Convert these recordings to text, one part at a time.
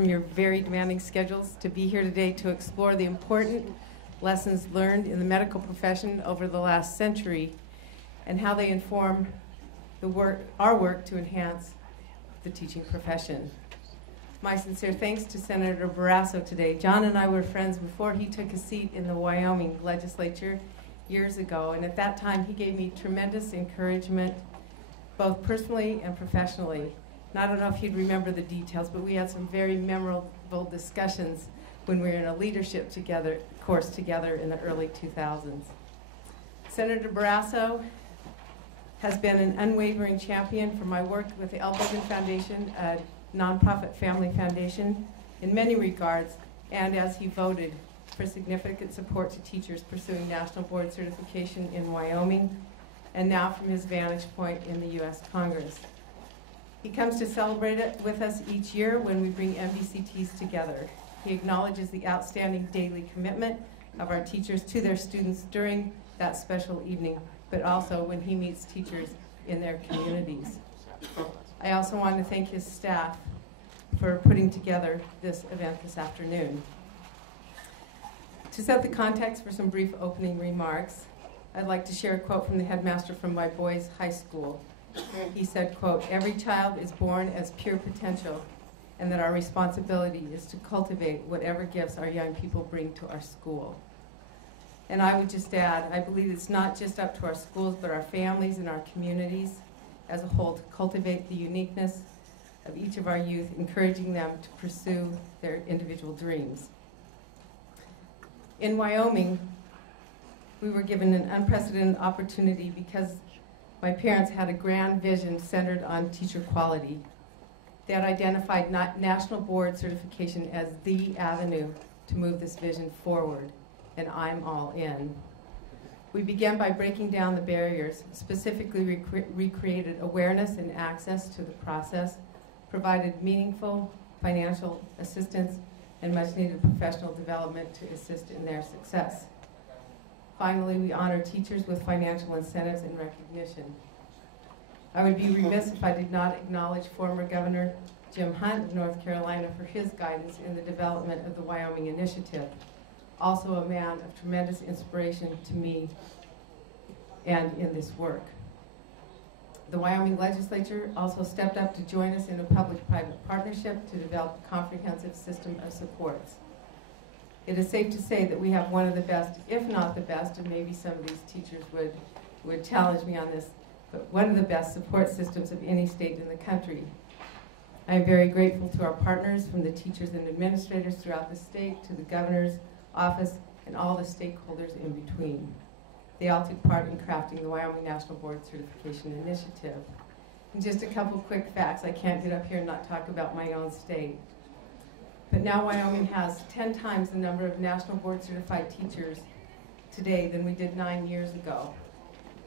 from your very demanding schedules to be here today to explore the important lessons learned in the medical profession over the last century and how they inform our work to enhance the teaching profession. My sincere thanks to Senator Barrasso today. John and I were friends before he took a seat in the Wyoming legislature years ago, and at that time he gave me tremendous encouragement, both personally and professionally. And I don't know if you'd remember the details, but we had some very memorable discussions when we were in a leadership course together in the early 2000s. Senator Barrasso has been an unwavering champion for my work with the L. Bergen Foundation, a nonprofit family foundation, in many regards, and as he voted for significant support to teachers pursuing national board certification in Wyoming, and now from his vantage point in the U.S. Congress. He comes to celebrate it with us each year when we bring MBCTs together. He acknowledges the outstanding daily commitment of our teachers to their students during that special evening, but also when he meets teachers in their communities. I also want to thank his staff for putting together this event this afternoon. To set the context for some brief opening remarks, I'd like to share a quote from the headmaster from my boys' high school. He said, quote, "Every child is born as pure potential, and that our responsibility is to cultivate whatever gifts our young people bring to our school." And I would just add, I believe it's not just up to our schools, but our families and our communities as a whole to cultivate the uniqueness of each of our youth, encouraging them to pursue their individual dreams. In Wyoming, we were given an unprecedented opportunity because my parents had a grand vision centered on teacher quality. They had identified national board certification as the avenue to move this vision forward, and I'm all in. We began by breaking down the barriers, specifically recreated awareness and access to the process, provided meaningful financial assistance, and much needed professional development to assist in their success. Finally, we honor teachers with financial incentives and recognition. I would be remiss if I did not acknowledge former Governor Jim Hunt of North Carolina for his guidance in the development of the Wyoming Initiative, also a man of tremendous inspiration to me and in this work. The Wyoming legislature also stepped up to join us in a public-private partnership to develop a comprehensive system of supports. It is safe to say that we have one of the best, if not the best, and maybe some of these teachers would challenge me on this, but one of the best support systems of any state in the country. I am very grateful to our partners, from the teachers and administrators throughout the state to the governor's office and all the stakeholders in between. They all took part in crafting the Wyoming National Board Certification Initiative. And just a couple quick facts. I can't get up here and not talk about my own state. But now Wyoming has 10 times the number of national board certified teachers today than we did 9 years ago.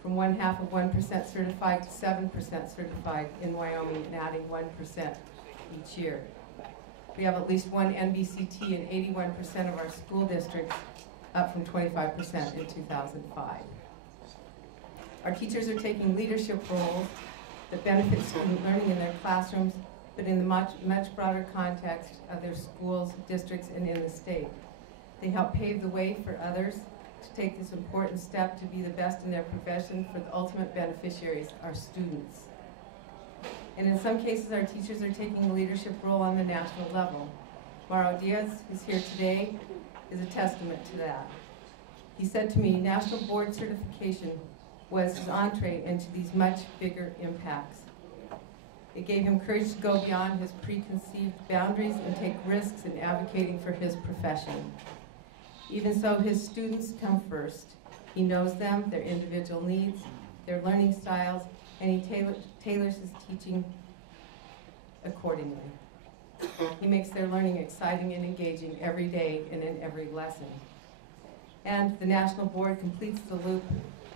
From 0.5% certified to 7% certified in Wyoming, and adding 1% each year. We have at least one NBCT in 81% of our school districts, up from 25% in 2005. Our teachers are taking leadership roles that benefit student learning in their classrooms, but in the much broader context of their schools, districts, and in the state. They help pave the way for others to take this important step to be the best in their profession for the ultimate beneficiaries, our students. And in some cases, our teachers are taking a leadership role on the national level. Mauro Diaz, who's here today, is a testament to that. He said to me, national board certification was his entree into these much bigger impacts. It gave him courage to go beyond his preconceived boundaries and take risks in advocating for his profession. Even so, his students come first. He knows them, their individual needs, their learning styles, and he tailors his teaching accordingly. He makes their learning exciting and engaging every day and in every lesson. And the National Board completes the loop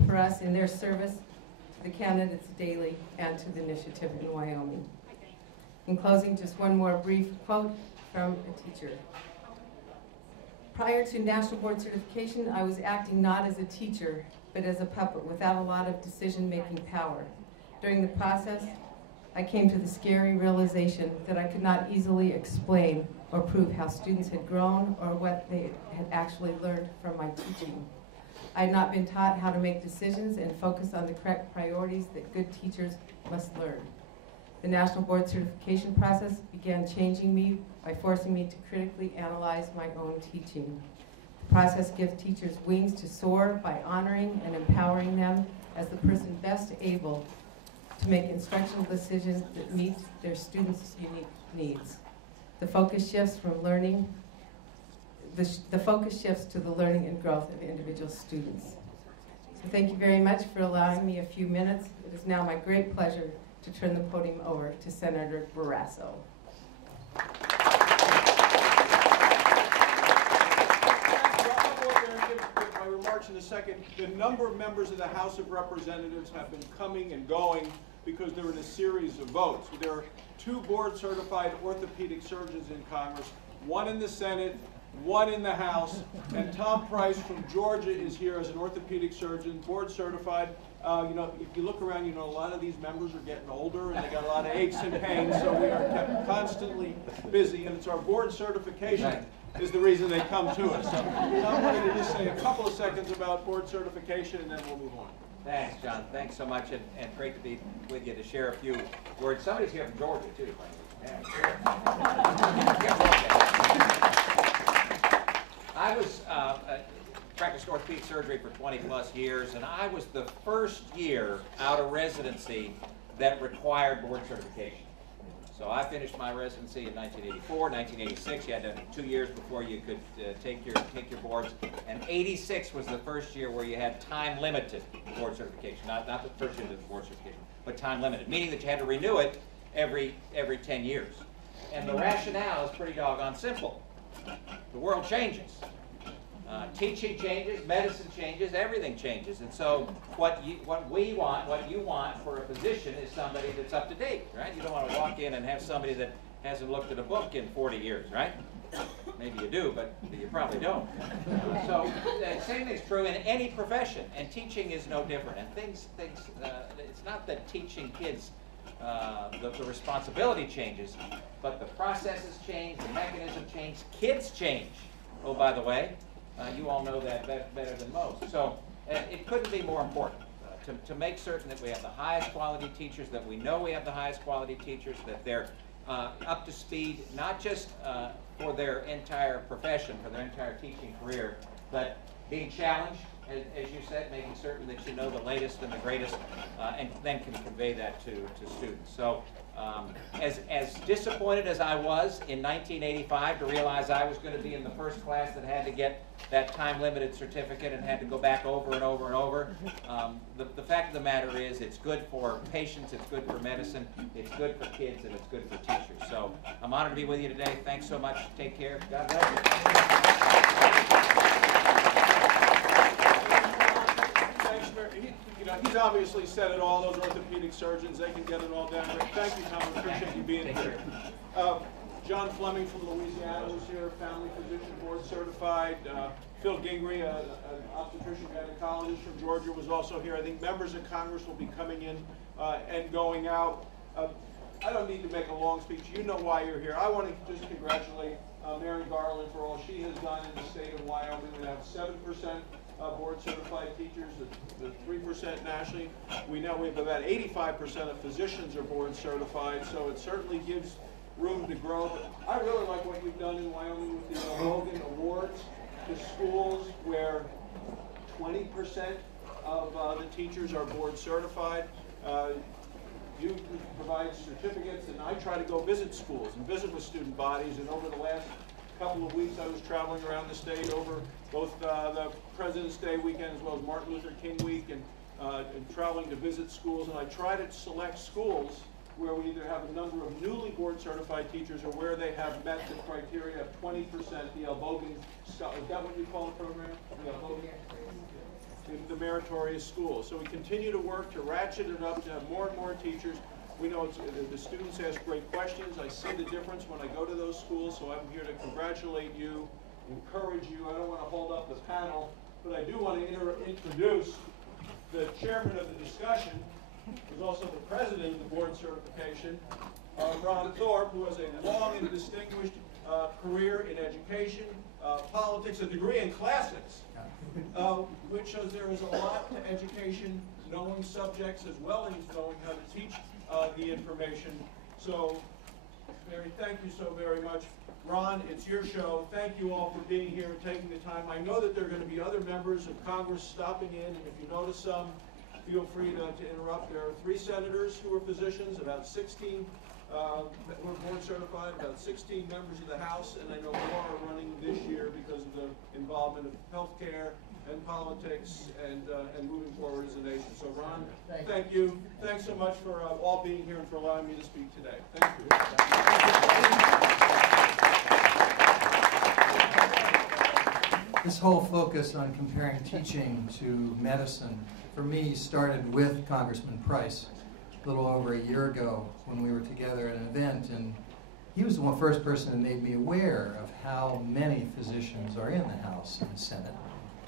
for us in their service to the candidates daily and to the initiative in Wyoming. In closing, just one more brief quote from a teacher. Prior to National Board certification, I was acting not as a teacher, but as a puppet without a lot of decision-making power. During the process, I came to the scary realization that I could not easily explain or prove how students had grown or what they had actually learned from my teaching. I had not been taught how to make decisions and focus on the correct priorities that good teachers must learn. The National Board Certification process began changing me by forcing me to critically analyze my own teaching. The process gives teachers wings to soar by honoring and empowering them as the person best able to make instructional decisions that meet their students' unique needs. The focus shifts from learning, the focus shifts to the learning and growth of individual students. So thank you very much for allowing me a few minutes. It is now my great pleasure to turn the podium over to Senator Barrasso. My remarks in a second. The number of members of the House of Representatives have been coming and going because they're in a series of votes. There are 2 board-certified orthopedic surgeons in Congress, 1 in the Senate, 1 in the House, and Tom Price from Georgia is here as an orthopedic surgeon, board-certified. You know, if you look around, you know, a lot of these members are getting older and they got a lot of aches and pains, so we are kept constantly busy, and it's our board certification is the reason they come to us. So I wanted to just say a couple of seconds about board certification, and then we'll move on. Thanks, John. Thanks so much, and great to be with you to share a few words. Somebody's here from Georgia, too. I was practiced orthopedic surgery for 20-plus years, and I was the first year out of residency that required board certification. So I finished my residency in 1984, 1986. You had to 2 years before you could take your boards, and 86 was the first year where you had time-limited board certification. Not the first year of the board certification, but time-limited, meaning that you had to renew it every 10 years. And the rationale is pretty doggone simple. The world changes. Teaching changes, medicine changes, everything changes, and so what you want for a position is somebody that's up to date, right? You don't want to walk in and have somebody that hasn't looked at a book in 40 years, right? Maybe you do, but you probably don't. So the same thing's true in any profession, and teaching is no different. And it's not that teaching kids the responsibility changes, but the processes change, the mechanism change, kids change. Oh, by the way. You all know that better than most. So it couldn't be more important to make certain that we have the highest quality teachers, that we know we have the highest quality teachers, that they're up to speed, not just for their entire profession, for their entire teaching career, but being challenged, as you said, making certain that you know the latest and the greatest, and then can convey that to students. So as disappointed as I was in 1985 to realize I was going to be in the first class that had to get that time-limited certificate and had to go back over and over and over, the fact of the matter is it's good for patients, it's good for medicine, it's good for kids, and it's good for teachers. So I'm honored to be with you today. Thanks so much. Take care. God bless you. Thanks, Mayor. He's obviously said it all. Those orthopedic surgeons, they can get it all down. Thank you, Tom. I appreciate you being here. John Fleming from Louisiana was here, family physician, board certified. Phil Gingrey, an obstetrician gynecologist from Georgia, was also here. I think members of Congress will be coming in and going out. I don't need to make a long speech. You know why you're here. I want to just congratulate Mary Garland for all she has done in the state of Wyoming. We have 7% board certified teachers, the 3% nationally. We know we have about 85% of physicians are board certified, so it certainly gives room to grow. But I really like what you've done in Wyoming with the Logan Awards to schools where 20% of the teachers are board certified. You provide certificates, and I try to go visit schools and visit with student bodies. And over the last couple of weeks, I was traveling around the state over both the President's Day weekend as well as Martin Luther King week, and traveling to visit schools. And I try to select schools where we either have a number of newly board certified teachers or where they have met the criteria of 20%, the Albogan, is that what you call the program? The Albogan? The meritorious schools. So we continue to work to ratchet it up, to have more and more teachers. We know the students ask great questions. I see the difference when I go to those schools, so I'm here to congratulate you, encourage you. I don't want to hold up the panel, but I do want to introduce the chairman of the discussion, who's also the president of the board certification, Ron Thorpe, who has a long and distinguished career in education, politics, a degree in classics, which shows there is a lot to education, knowing subjects as well as knowing how to teach the information. So, Mary, thank you so very much. Ron, it's your show. Thank you all for being here and taking the time. I know that there are going to be other members of Congress stopping in, and if you notice some, feel free to interrupt. There are 3 senators who are physicians, about 16 who are board certified, about 16 members of the House, and I know more are running this year because of the involvement of healthcare and politics and moving forward as a nation. So Ron, thank you. Thanks so much for all being here and for allowing me to speak today. Thank you. This whole focus on comparing teaching to medicine, for me, started with Congressman Price a little over a year ago when we were together at an event, and he was the first person that made me aware of how many physicians are in the House and the Senate.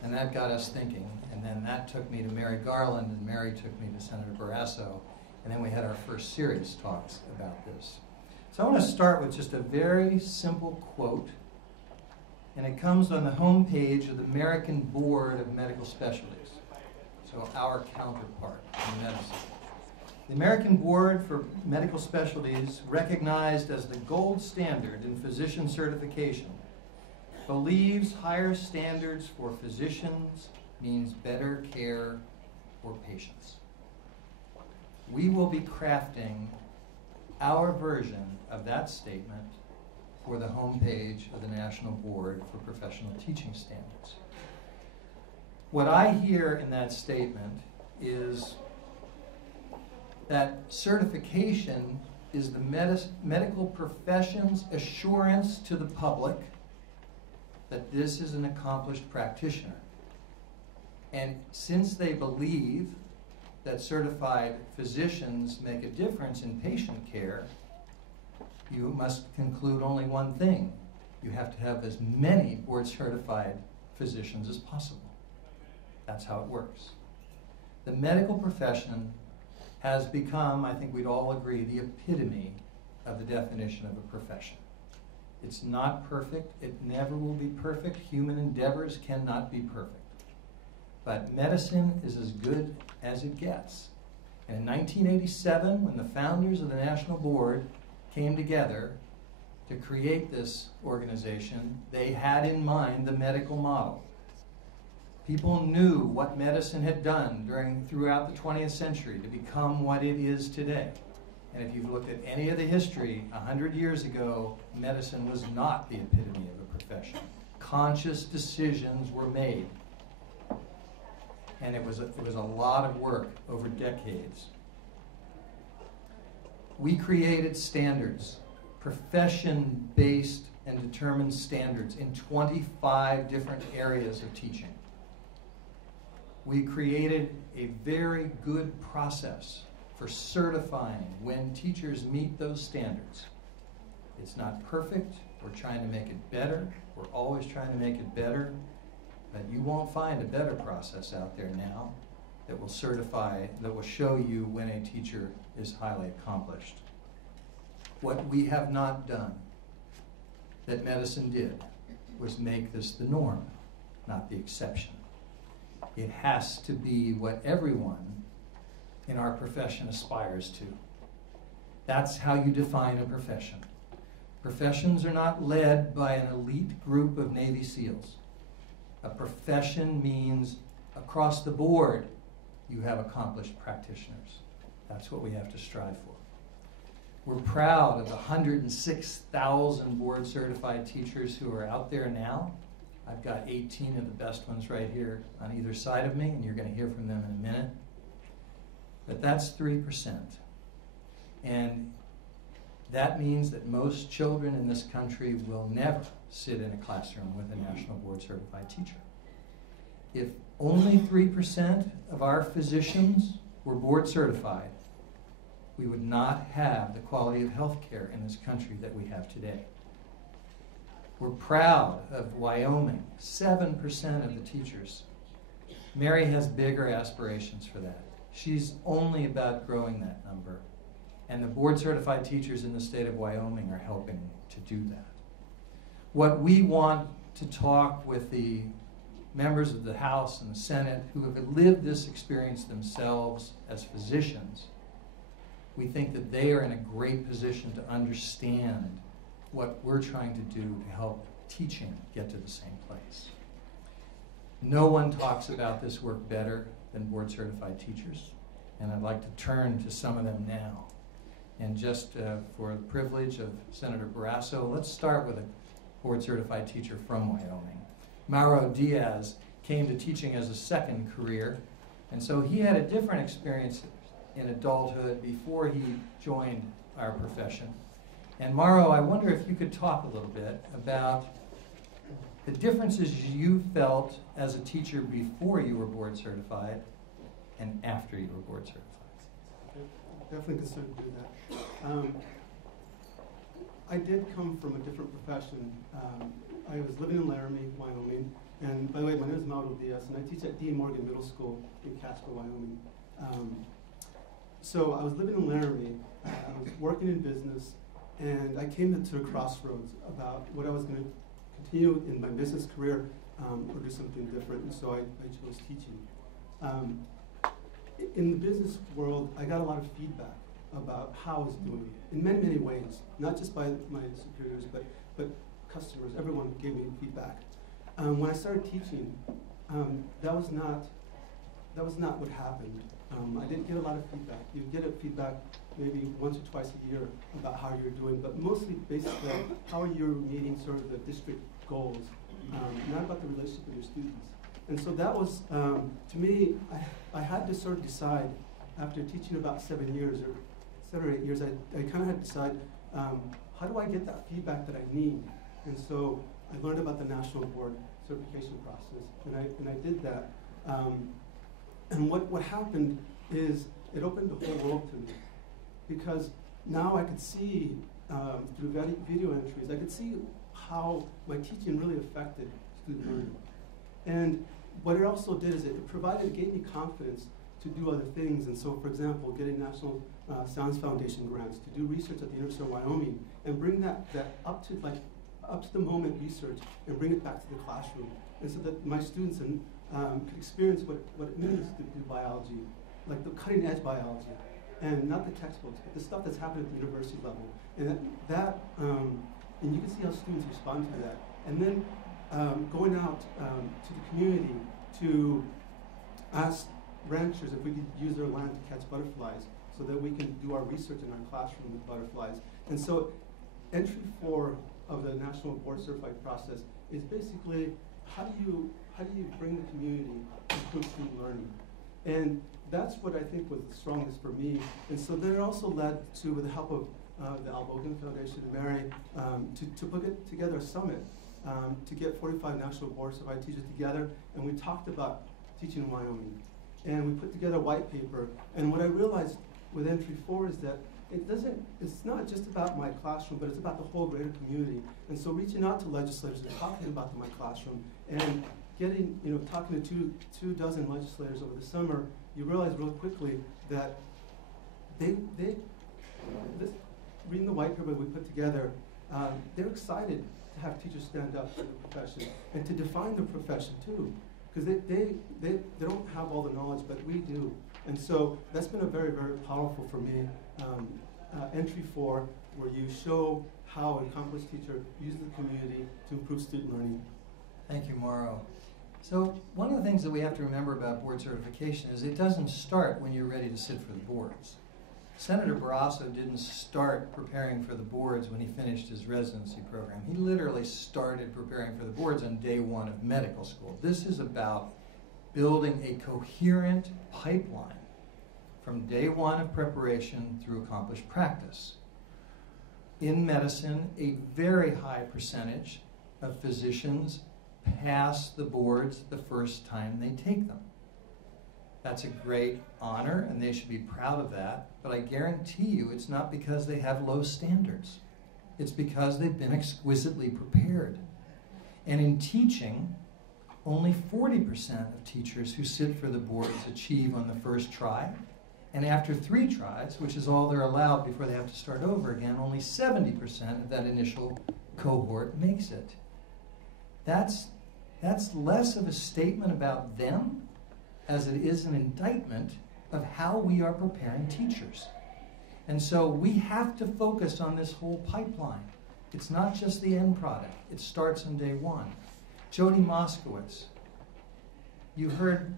And that got us thinking, and then that took me to Mary Garland, and Mary took me to Senator Barrasso, and then we had our first serious talks about this. So I want to start with just a very simple quote, and it comes on the home page of the American Board of Medical Specialties, so our counterpart in medicine. The American Board for Medical Specialties, recognized as the gold standard in physician certification, believes higher standards for physicians means better care for patients. We will be crafting our version of that statement for the homepage of the National Board for Professional Teaching Standards. What I hear in that statement is that certification is the medical profession's assurance to the public that this is an accomplished practitioner. And since they believe that certified physicians make a difference in patient care, you must conclude only one thing. You have to have as many board-certified physicians as possible. That's how it works. The medical profession has become, I think we'd all agree, the epitome of the definition of a profession. It's not perfect. It never will be perfect. Human endeavors cannot be perfect. But medicine is as good as it gets. And in 1987, when the founders of the National Board came together to create this organization, they had in mind the medical model. People knew what medicine had done throughout the 20th century to become what it is today. And if you've looked at any of the history, 100 years ago, medicine was not the epitome of a profession. Conscious decisions were made. And it was a lot of work over decades. We created standards, profession-based and determined standards in 25 different areas of teaching. We created a very good process for certifying when teachers meet those standards. It's not perfect. We're trying to make it better. We're always trying to make it better. But you won't find a better process out there now that will certify, that will show you when a teacher is highly accomplished. What we have not done that medicine did was make this the norm, not the exception. It has to be what everyone in our profession aspires to. That's how you define a profession. Professions are not led by an elite group of Navy SEALs. A profession means across the board you have accomplished practitioners. That's what we have to strive for. We're proud of the 106,000 board certified teachers who are out there now. I've got 18 of the best ones right here on either side of me, and you're going to hear from them in a minute. But that's 3%. And that means that most children in this country will never sit in a classroom with a National Board Certified teacher. If only 3% of our physicians were board certified, we would not have the quality of health care in this country that we have today. We're proud of Wyoming, 7% of the teachers. Mary has bigger aspirations for that. She's only about growing that number. And the board-certified teachers in the state of Wyoming are helping to do that. What we want to talk with the members of the House and the Senate who have lived this experience themselves as physicians, we think that they are in a great position to understand what we're trying to do to help teaching get to the same place. No one talks about this work better than board-certified teachers, and I'd like to turn to some of them now. And just for the privilege of Senator Barrasso, let's start with a board-certified teacher from Wyoming. Mauro Diaz came to teaching as a second career, and so he had a different experience in adulthood before he joined our profession. And Mauro, I wonder if you could talk a little bit about the differences you felt as a teacher before you were board certified and after you were board certified. Definitely considered to do that. I did come from a different profession. I was living in Laramie, Wyoming, and by the way, my name is Mauro Diaz, and I teach at D. Morgan Middle School in Casper, Wyoming. So I was living in Laramie, I was working in business, and I came to a crossroads about what I was going to continue in my business career or do something different, and so I chose teaching. In the business world, I got a lot of feedback about how I was doing in many, many ways, not just by my superiors, but customers. Everyone gave me feedback. When I started teaching, that was not what happened. I didn't get a lot of feedback. You get a feedback maybe once or twice a year about how you're doing, but mostly basically how you're meeting sort of the district goals, not about the relationship with your students. And so that was, to me, I had to sort of decide, after teaching about 7 years or 7 or 8 years, I kind of had to decide, how do I get that feedback that I need? And so I learned about the national board certification process, and I did that. And what happened is it opened the whole world to me, because now I could see through video entries, I could see how my teaching really affected student learning. And what it also did is it gave me confidence to do other things. And so, for example, getting National Science Foundation grants to do research at the University of Wyoming and bring that up to the moment research and bring it back to the classroom, and so that my students could experience what it means to do biology, like the cutting edge biology, and not the textbooks, but the stuff that's happening at the university level. And and you can see how students respond to that. And then going out to the community to ask ranchers if we could use their land to catch butterflies so that we can do our research in our classroom with butterflies. And so entry 4 of the National Board Certified process is basically how do you bring the community to improve student learning? And that's what I think was the strongest for me. And so then it also led to, with the help of the Albogan Foundation and Mary, to put together a summit to get 45 National Board Certified teachers together, and we talked about teaching in Wyoming. And we put together a white paper, and what I realized with entry 4 is that it's not just about my classroom, but it's about the whole greater community. And so reaching out to legislators and talking about my classroom and getting, talking to two dozen legislators over the summer, you realize real quickly that reading the white paper we put together, they're excited to have teachers stand up for the profession and to define the profession too, because they don't have all the knowledge, but we do. And so that's been a very, very powerful for me. Entry 4, where you show how an accomplished teacher uses the community to improve student learning. Thank you, Mauro. So one of the things that we have to remember about board certification is it doesn't start when you're ready to sit for the boards. Senator Barrasso didn't start preparing for the boards when he finished his residency program. He literally started preparing for the boards on day 1 of medical school. This is about building a coherent pipeline from day 1 of preparation through accomplished practice. In medicine, a very high percentage of physicians pass the boards the first time they take them. That's a great honor, and they should be proud of that, but I guarantee you it's not because they have low standards. It's because they've been exquisitely prepared. And in teaching, only 40% of teachers who sit for the boards achieve on the first try, And after 3 tries, which is all they're allowed before they have to start over again, only 70% of that initial cohort makes it. That's less of a statement about them as it is an indictment of how we are preparing teachers. And so we have to focus on this whole pipeline. It's not just the end product. It starts on day one. Jody Moskowitz, you heard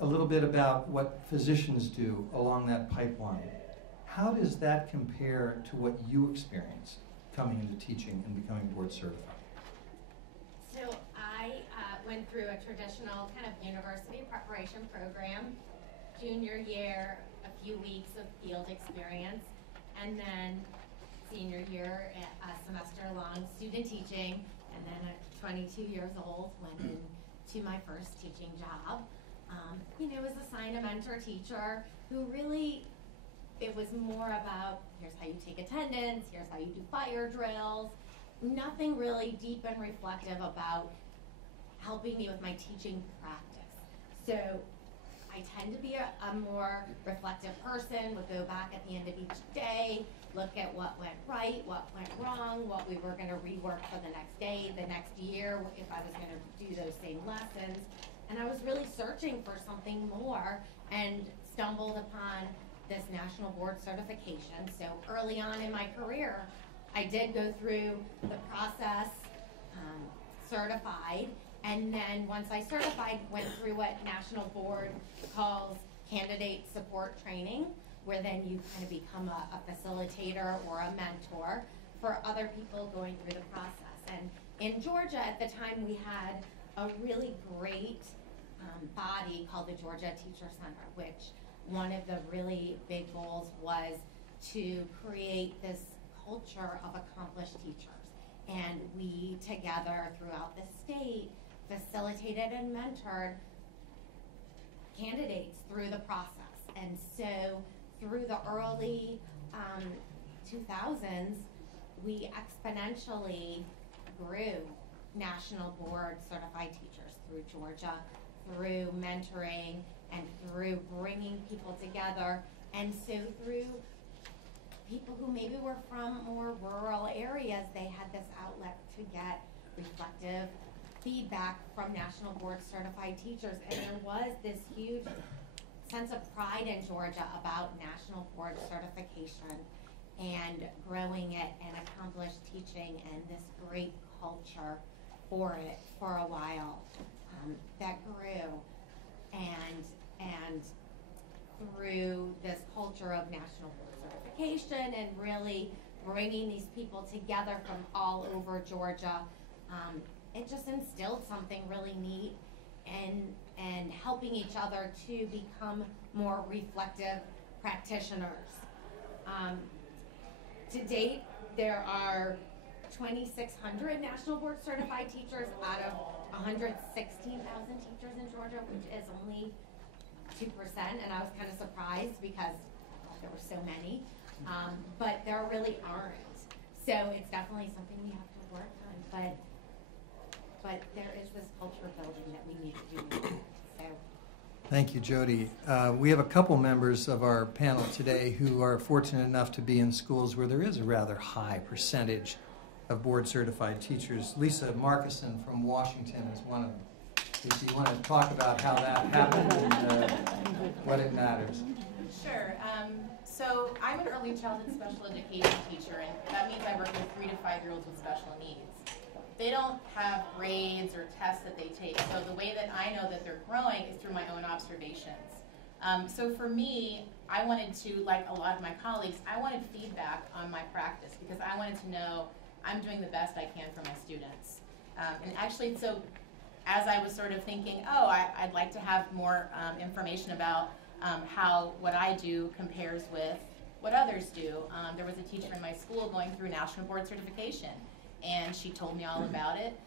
a little bit about what physicians do along that pipeline. How does that compare to what you experienced coming into teaching and becoming board certified? So I went through a traditional kind of university preparation program, junior year, a few weeks of field experience, and then senior year, a semester-long student teaching, and then at 22 years old, went into my first teaching job. Was assigned a mentor teacher who really, it was more about, here's how you take attendance, here's how you do fire drills, nothing really deep and reflective about helping me with my teaching practice. So I tend to be a more reflective person, would go back at the end of each day, look at what went right, what went wrong, what we were going to rework for the next day, the next year, if I was going to do those same lessons. And I was really searching for something more and stumbled upon this national board certification. So early on in my career, I did go through the process, certified, and then once I certified, went through what National Board calls candidate support training, where then you kind of become a facilitator or a mentor for other people going through the process. And in Georgia at the time, we had a really great body called the Georgia Teacher Center, which one of the really big goals was to create this culture of accomplished teachers. And we together throughout the state facilitated and mentored candidates through the process. And so through the early 2000s, we exponentially grew national board certified teachers through Georgia, through mentoring, and through bringing people together. And so through people who maybe were from more rural areas, they had this outlet to get reflective feedback from national board certified teachers. And there was this huge sense of pride in Georgia about national board certification and growing it and accomplished teaching and this great culture for it for a while that grew. And through this culture of national board certification and really bringing these people together from all over Georgia, it just instilled something really neat and helping each other to become more reflective practitioners. To date, there are 2,600 national board certified teachers out of 116,000 teachers in Georgia, which is only 2%, and I was kind of surprised because there were so many, but there really aren't. So it's definitely something we have to work on, but there is this culture building that we need to do. So. Thank you, Jody. We have a couple members of our panel today who are fortunate enough to be in schools where there is a rather high percentage of board-certified teachers. Lisa Markison from Washington is one of them. If you want to talk about how that happened and what it matters. Sure. So I'm an early childhood special education teacher, and that means I work with 3 to 5-year-olds with special needs. They don't have grades or tests that they take, so the way that I know that they're growing is through my own observations. So for me, I wanted to, like a lot of my colleagues, I wanted feedback on my practice because I wanted to know I'm doing the best I can for my students. And actually, so as I was sort of thinking, I'd like to have more information about how what I do compares with what others do. There was a teacher in my school going through national board certification, and she told me all about it.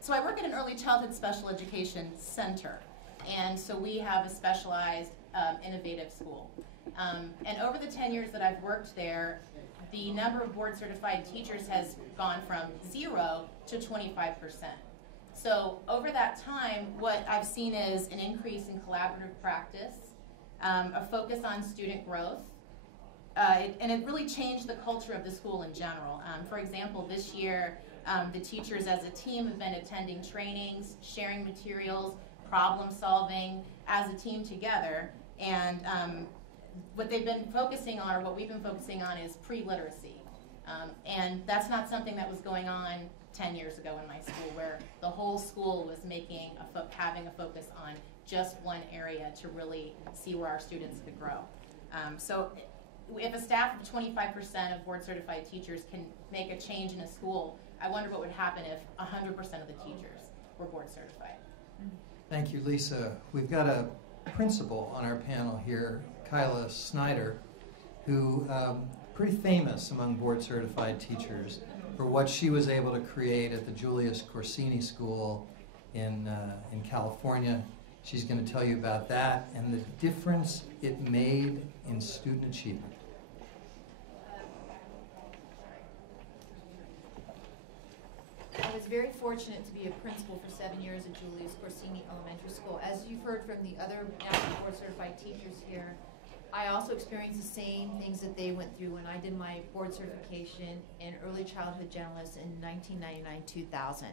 So I work at an early childhood special education center, and so we have a specialized innovative school. And over the 10 years that I've worked there, the number of board certified teachers has gone from 0 to 25%. So over that time, what I've seen is an increase in collaborative practice, a focus on student growth. And it really changed the culture of the school in general. For example, this year, the teachers as a team have been attending trainings, sharing materials, problem solving as a team together. And what they've been focusing on, or what we've been focusing on, is pre-literacy. And that's not something that was going on 10 years ago in my school, where the whole school was having a focus on just one area to really see where our students could grow. So if a staff of 25% of board certified teachers can make a change in a school, I wonder what would happen if 100% of the teachers were board certified. Thank you, Lisa. We've got a principal on our panel here, Kyla Snyder, who pretty famous among board certified teachers for what she was able to create at the Julius Corsini School in California. She's going to tell you about that and the difference it made in student achievement. I was very fortunate to be a principal for 7 years at Julius Corsini Elementary School. As you've heard from the other National Board Certified teachers here, I also experienced the same things that they went through when I did my board certification in early childhood generalist in 1999-2000.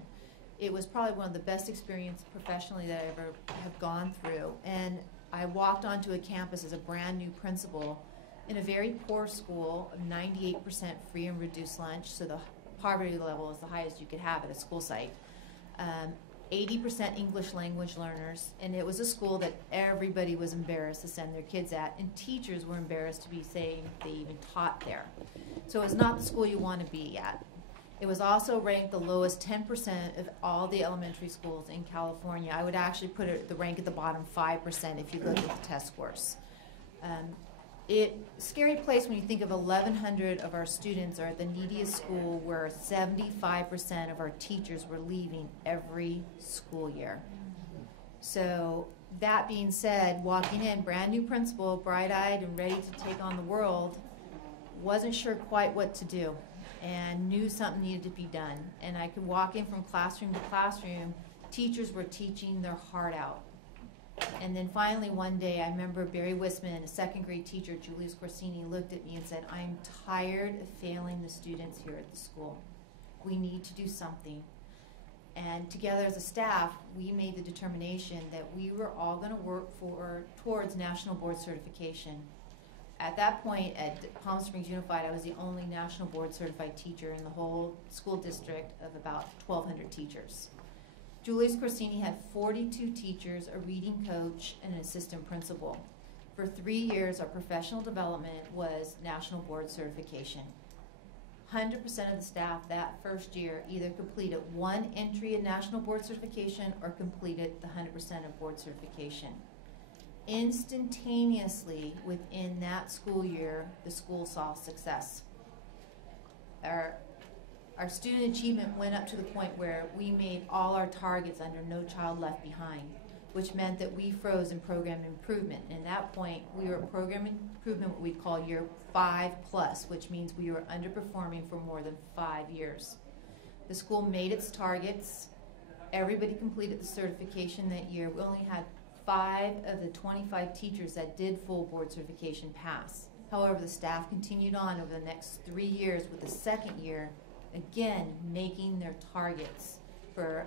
It was probably one of the best experiences professionally that I ever have gone through. And I walked onto a campus as a brand new principal in a very poor school, 98% free and reduced lunch, so the poverty level is the highest you could have at a school site. 80% English language learners, and it was a school that everybody was embarrassed to send their kids at, and teachers were embarrassed to be saying they even taught there. So it was not the school you want to be at. It was also ranked the lowest 10% of all the elementary schools in California. I would actually put it the rank at the bottom 5% if you look at the test scores. Scary place when you think of 1,100 of our students are at the neediest school where 75% of our teachers were leaving every school year. So that being said, walking in, brand new principal, bright-eyed and ready to take on the world, wasn't sure quite what to do and knew something needed to be done. And I could walk in from classroom to classroom, teachers were teaching their heart out. And then finally one day, I remember Barry Wisman, a second grade teacher at Julius Corsini, looked at me and said, I'm tired of failing the students here at the school. We need to do something. And together as a staff, we made the determination that we were all going to work towards national board certification. At that point, at Palm Springs Unified, I was the only national board certified teacher in the whole school district of about 1,200 teachers. Julius Corsini had 42 teachers, a reading coach, and an assistant principal. For 3 years, our professional development was national board certification. 100% of the staff that first year either completed one entry in national board certification or completed the 100% of board certification. Instantaneously, within that school year, the school saw success. Our student achievement went up to the point where we made all our targets under No Child Left Behind, which meant that we froze in program improvement. And at that point, we were at program improvement, what we call year 5+, which means we were underperforming for more than 5 years. The school made its targets. Everybody completed the certification that year. We only had 5 of the 25 teachers that did full board certification pass. However, the staff continued on over the next 3 years with the second year, again, making their targets for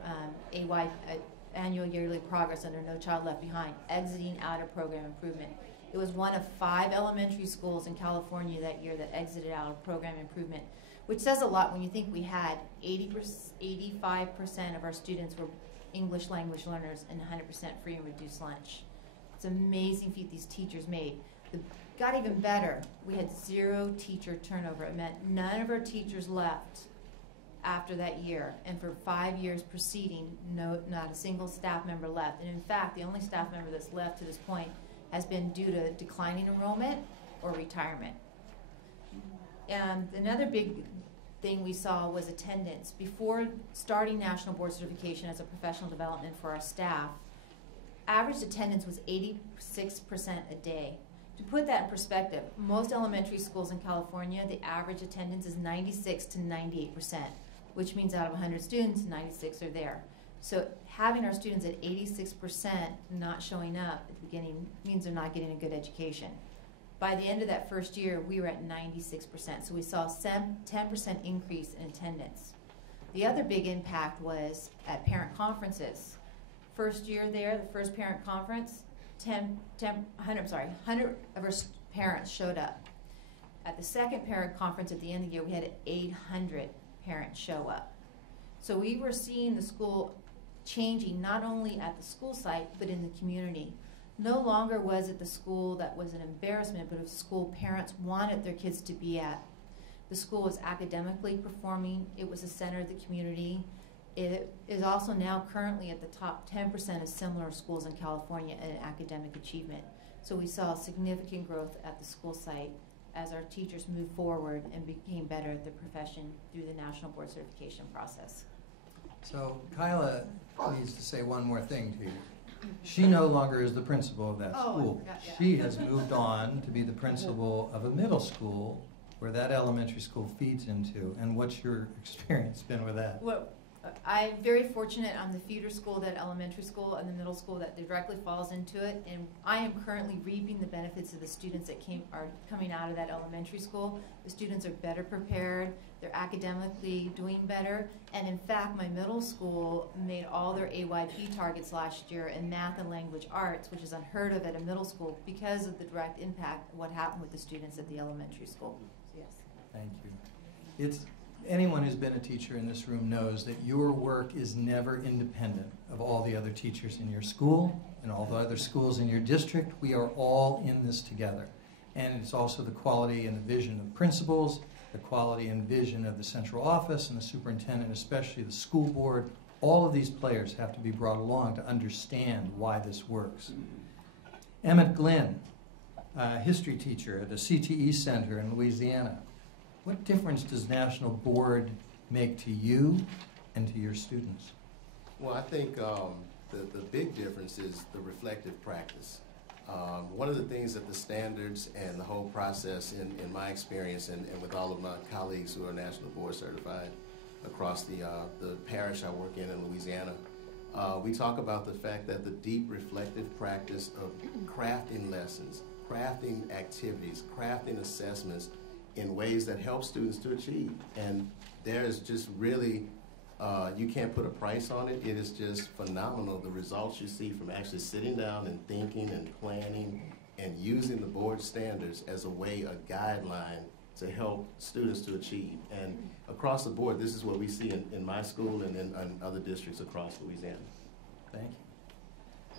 annual yearly progress under No Child Left Behind, exiting out of program improvement. It was one of 5 elementary schools in California that year that exited out of program improvement, which says a lot when you think we had 85% of our students were English language learners and 100% free and reduced lunch. It's an amazing feat these teachers made. Got even better. We had 0 teacher turnover. It meant none of our teachers left after that year, and for 5 years preceding, not a single staff member left. And in fact, the only staff member that's left to this point has been due to declining enrollment or retirement. And another big thing we saw was attendance. Before starting national board certification as a professional development for our staff, average attendance was 86% a day. To put that in perspective, most elementary schools in California, the average attendance is 96 to 98%, which means out of 100 students, 96 are there. So having our students at 86% not showing up at the beginning means they're not getting a good education. By the end of that first year, we were at 96%. So we saw a 10% increase in attendance. The other big impact was at parent conferences. First year there, the first parent conference, 100 of our parents showed up. At the second parent conference at the end of the year, we had 800 parents show up. So we were seeing the school changing not only at the school site, but in the community. No longer was it the school that was an embarrassment, but it was a school parents wanted their kids to be at. The school was academically performing. It was the center of the community. It is also now currently at the top 10% of similar schools in California in academic achievement. So we saw significant growth at the school site as our teachers moved forward and became better at their profession through the National Board Certification process. So Kyla needs to say one more thing to you. She no longer is the principal of that school. I forgot, yeah. She has moved on to be the principal of a middle school where that elementary school feeds into. And what's your experience been with that? Well, I'm very fortunate. I'm the feeder school, that elementary school and the middle school that directly falls into it. And I am currently reaping the benefits of the students that are coming out of that elementary school. The students are better prepared. They're academically doing better. And in fact, my middle school made all their AYP targets last year in math and language arts, which is unheard of at a middle school because of the direct impact of what happened with the students at the elementary school. So yes. Thank you. Anyone who's been a teacher in this room knows that your work is never independent of all the other teachers in your school and all the other schools in your district. We are all in this together. And it's also the quality and the vision of principals, the quality and vision of the central office and the superintendent, especially the school board. All of these players have to be brought along to understand why this works. Emmett Glynn, a history teacher at the CTE Center in Louisiana. What difference does National Board make to you and to your students? Well, I think the big difference is the reflective practice. One of the things that the standards and the whole process, in my experience and with all of my colleagues who are National Board certified across the parish I work in Louisiana, we talk about the fact that the deep reflective practice of crafting lessons, crafting activities, crafting assessments in ways that help students to achieve. And there's just really, you can't put a price on it. It is just phenomenal, the results you see from actually sitting down and thinking and planning and using the board standards as a way, a guideline to help students to achieve. And across the board, this is what we see in my school and in other districts across Louisiana. Thank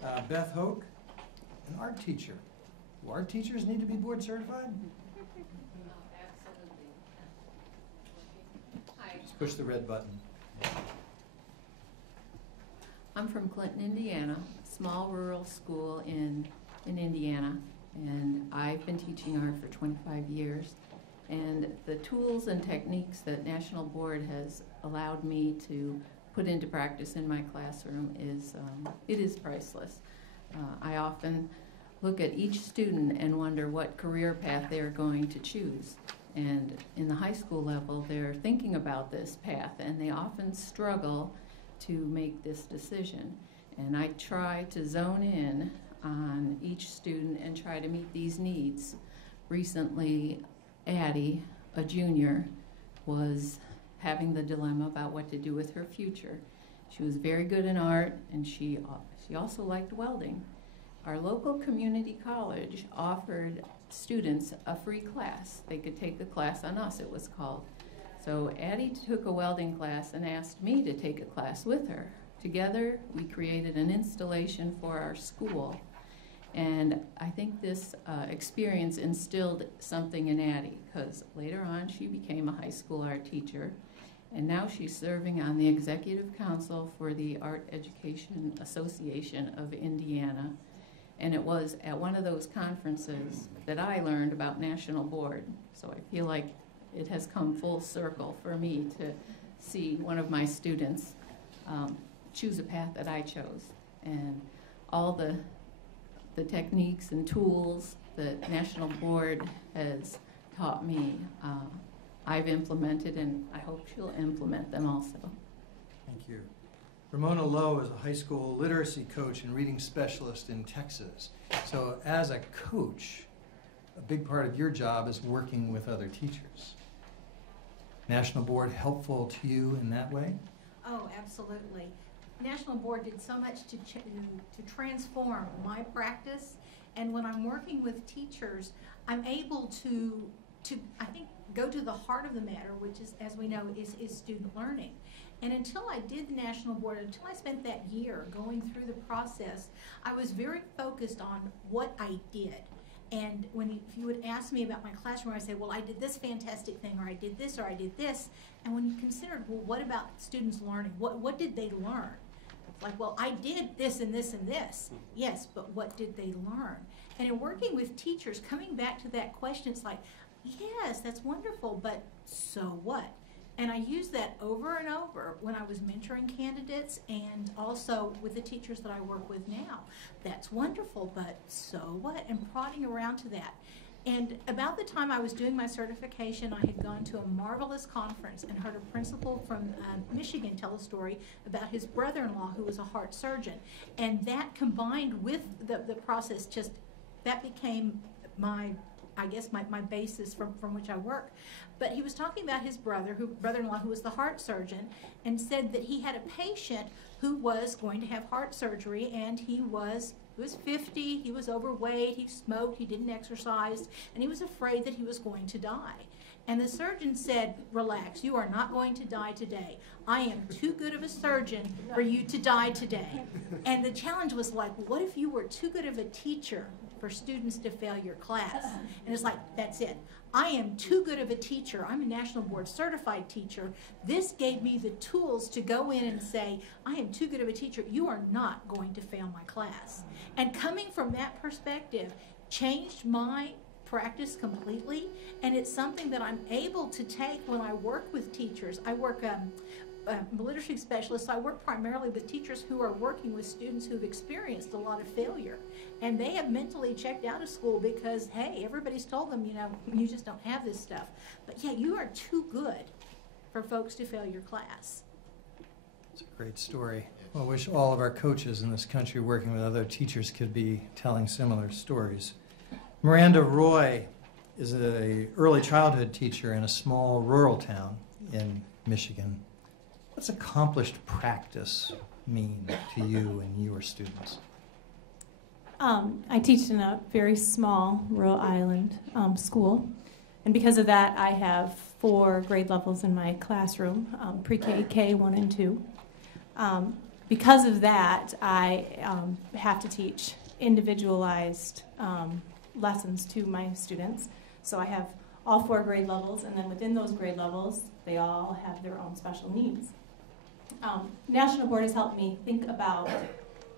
you. Beth Hoke, an art teacher. Do art teachers need to be board certified? Just push the red button. I'm from Clinton, Indiana, small rural school in Indiana, and I've been teaching art for 25 years. And the tools and techniques that National Board has allowed me to put into practice in my classroom is priceless. I often look at each student and wonder what career path they're going to choose. And in the high school level, they're thinking about this path, and they often struggle to make this decision. And I try to zone in on each student and try to meet these needs. Recently, Addie, a junior, was having the dilemma about what to do with her future. She was very good in art, and she also liked welding. Our local community college offered students a free class. They could take a class on us, it was called. So Addie took a welding class and asked me to take a class with her. Together, we created an installation for our school. And I think this experience instilled something in Addie, because later on she became a high school art teacher, and now she's serving on the Executive Council for the Art Education Association of Indiana. And it was at one of those conferences that I learned about National Board. So I feel like it has come full circle for me to see one of my students choose a path that I chose. And all the techniques and tools that National Board has taught me, I've implemented, and I hope she'll implement them also. Thank you. Ramona Lowe is a high school literacy coach and reading specialist in Texas. So as a coach, a big part of your job is working with other teachers. National Board helpful to you in that way? Oh, absolutely. National Board did so much to transform my practice, and when I'm working with teachers, I'm able to I think go to the heart of the matter, which is, as we know, is student learning. And until I did the National Board, until I spent that year going through the process, I was very focused on what I did. And if you would ask me about my classroom, I'd say, well, I did this fantastic thing, or I did this, or I did this. And when you considered, well, what about students learning? What did they learn? Like, well, I did this and this and this. Yes, but what did they learn? And in working with teachers, coming back to that question, it's like, yes, that's wonderful, but so what? And I use that over and over when I was mentoring candidates and also with the teachers that I work with now. That's wonderful, but so what? And prodding around to that. And about the time I was doing my certification, I had gone to a marvelous conference and heard a principal from Michigan tell a story about his brother-in-law who was a heart surgeon. And that combined with the process, that became I guess my basis from which I work. But he was talking about his brother-in-law who was the heart surgeon, and said that he had a patient who was going to have heart surgery, and he was 50, he was overweight, he smoked, he didn't exercise, and he was afraid that he was going to die. And the surgeon said, relax, you are not going to die today. I am too good of a surgeon for you to die today. And the challenge was like, what if you were too good of a teacher for students to fail your class? And it's like, that's it. I am too good of a teacher. I'm a National Board certified teacher. This gave me the tools to go in and say, I am too good of a teacher. You are not going to fail my class. And coming from that perspective changed my practice completely, and it's something that I'm able to take when I work with teachers. I work literacy specialist, so I work primarily with teachers who are working with students who've experienced a lot of failure. And they have mentally checked out of school because, hey, everybody's told them, you just don't have this stuff. But yeah, you are too good for folks to fail your class. It's a great story. I wish all of our coaches in this country working with other teachers could be telling similar stories. Miranda Roy is an early childhood teacher in a small rural town in Michigan. What's accomplished practice mean to you and your students? I teach in a very small rural island school, and because of that I have 4 grade levels in my classroom, pre-K, K1 and 2. Because of that, I have to teach individualized lessons to my students. So I have all 4 grade levels, and then within those grade levels, they all have their own special needs. National Board has helped me think about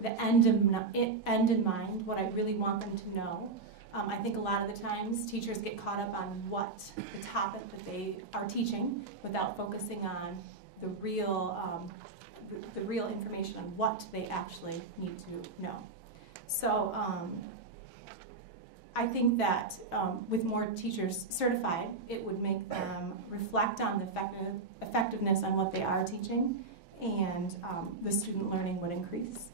the end in mind, what I really want them to know. I think a lot of the times teachers get caught up on what the topic that they are teaching without focusing on the real information on what they actually need to know. So I think that with more teachers certified, it would make them reflect on the effectiveness on what they are teaching, and the student learning would increase.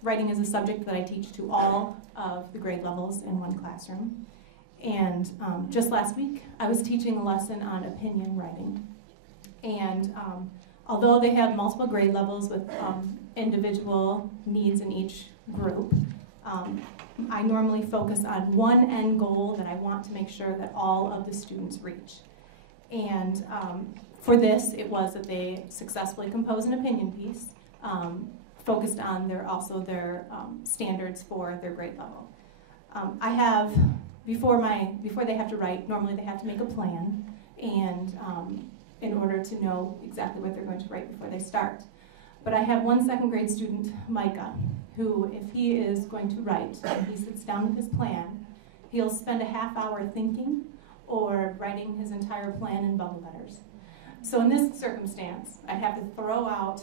Writing is a subject that I teach to all of the grade levels in one classroom. And just last week, I was teaching a lesson on opinion writing. And although they have multiple grade levels with individual needs in each group, I normally focus on one end goal that I want to make sure that all of the students reach. And for this, it was that they successfully compose an opinion piece, focused on their standards for their grade level. I have, before they have to write, normally they have to make a plan, and in order to know exactly what they're going to write before they start. But I have one second grade student, Micah, who, if he is going to write and he sits down with his plan, he'll spend a half hour thinking or writing his entire plan in bubble letters. So in this circumstance, I have to throw out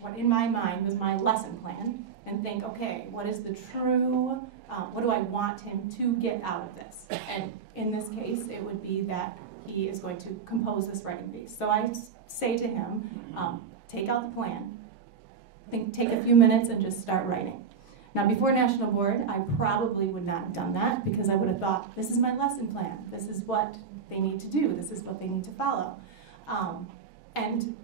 what in my mind was my lesson plan and think, okay, what is the true, what do I want him to get out of this? And in this case, it would be that he is going to compose this writing piece. So I say to him, take out the plan. Take a few minutes and just start writing. Now, before National Board, I probably would not have done that because I would have thought, this is my lesson plan. This is what they need to do. This is what they need to follow. And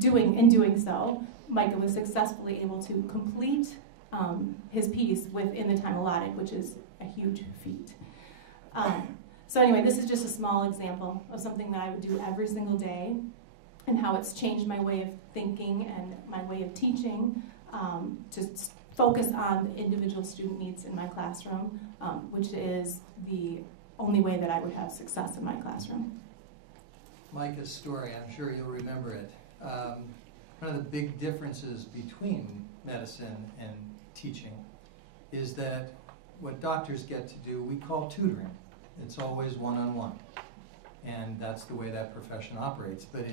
in doing so, Micah was successfully able to complete his piece within the time allotted, which is a huge feat. So anyway, this is just a small example of something that I would do every single day and how it's changed my way of thinking and my way of teaching to focus on the individual student needs in my classroom, which is the only way that I would have success in my classroom. Micah's story, I'm sure you'll remember it. One of the big differences between medicine and teaching is that what doctors get to do, we call tutoring. It's always one-on-one. And that's the way that profession operates. But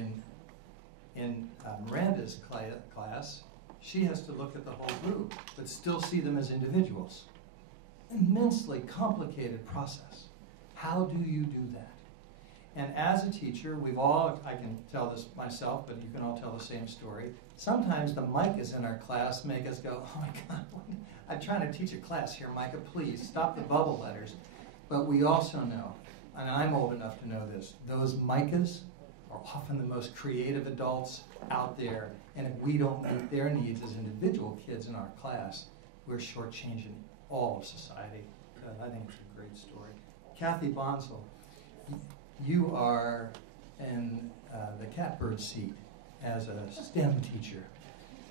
in Miranda's class, she has to look at the whole group, but still see them as individuals. Immensely complicated process. How do you do that? And as a teacher, I can tell this myself, but you can all tell the same story. Sometimes the Micahs in our class make us go, oh my God, I'm trying to teach a class here, Micah, please, stop the bubble letters. But we also know, and I'm old enough to know this, those Micahs are often the most creative adults out there, and if we don't meet their needs as individual kids in our class, we're shortchanging all of society. I think it's a great story. Kathy Bonsall, you are in the catbird seat as a STEM teacher.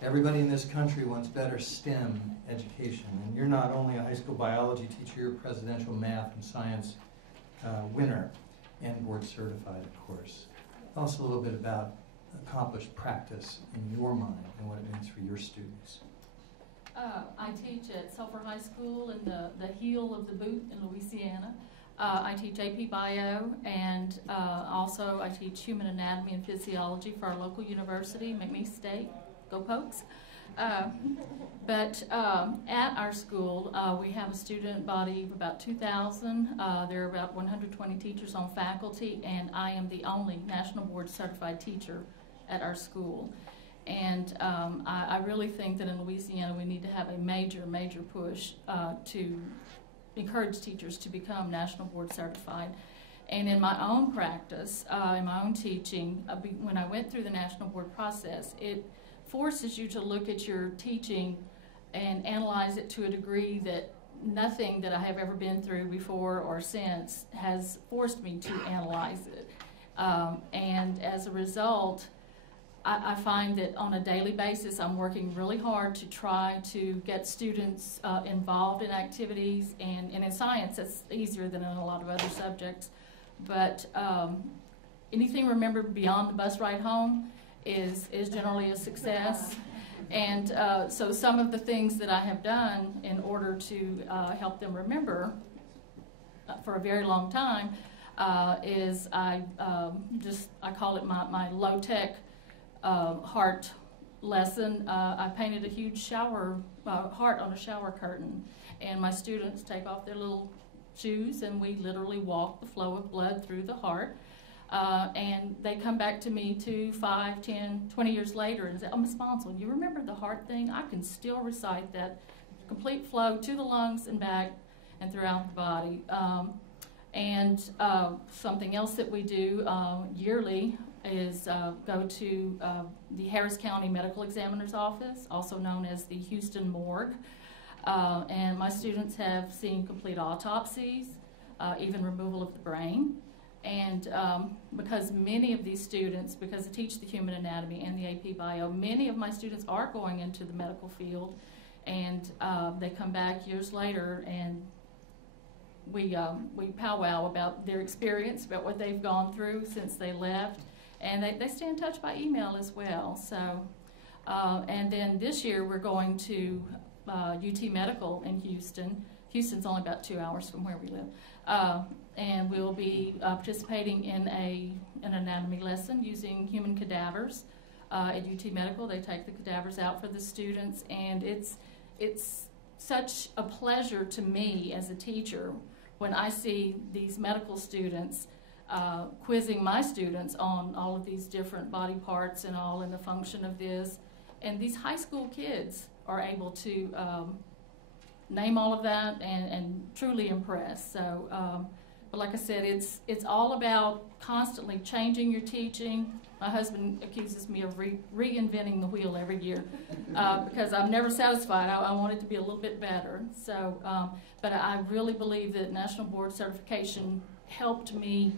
Everybody in this country wants better STEM education, and you're not only a high school biology teacher, you're a presidential math and science winner and board certified, of course. Tell us a little bit about accomplished practice in your mind and what it means for your students. I teach at Sulphur High School in the heel of the boot in Louisiana. I teach AP Bio, and also I teach human anatomy and physiology for our local university, McNeese State. Go Pokes. But at our school, we have a student body of about 2,000. There are about 120 teachers on faculty, and I am the only National Board certified teacher at our school. And I really think that in Louisiana we need to have a major push to encourage teachers to become National Board certified. And in my own practice, in my own teaching, when I went through the National Board process, it forces you to look at your teaching and analyze it to a degree that nothing that I have ever been through before or since has forced me to analyze it. And as a result, I find that on a daily basis I'm working really hard to try to get students involved in activities, and in science it's easier than in a lot of other subjects. But anything remembered beyond the bus ride home is generally a success. And so some of the things that I have done in order to help them remember for a very long time is I call it my low-tech heart lesson. I painted a huge shower heart on a shower curtain, and my students take off their little shoes and we literally walk the flow of blood through the heart. And they come back to me 2, 5, 10, 20 years later and say, oh, Ms. Bonsall, you remember the heart thing? I can still recite that complete flow to the lungs and back and throughout the body. And something else that we do yearly is go to the Harris County Medical Examiner's Office, also known as the Houston Morgue. And my students have seen complete autopsies, even removal of the brain. And because many of these students, because I teach the human anatomy and the AP Bio, many of my students are going into the medical field, and they come back years later and we powwow about their experience, about what they've gone through since they left, and they stay in touch by email as well. So, and then this year we're going to UT Medical in Houston. Houston's only about 2 hours from where we live. And we'll be participating in an anatomy lesson using human cadavers at UT Medical. They take the cadavers out for the students, and it's such a pleasure to me as a teacher when I see these medical students quizzing my students on all of these different body parts and all and the function of this. And these high school kids are able to name all of that and truly impress. So, but like I said, it's all about constantly changing your teaching. My husband accuses me of reinventing the wheel every year because I'm never satisfied. I want it to be a little bit better. So, but I really believe that National Board Certification helped me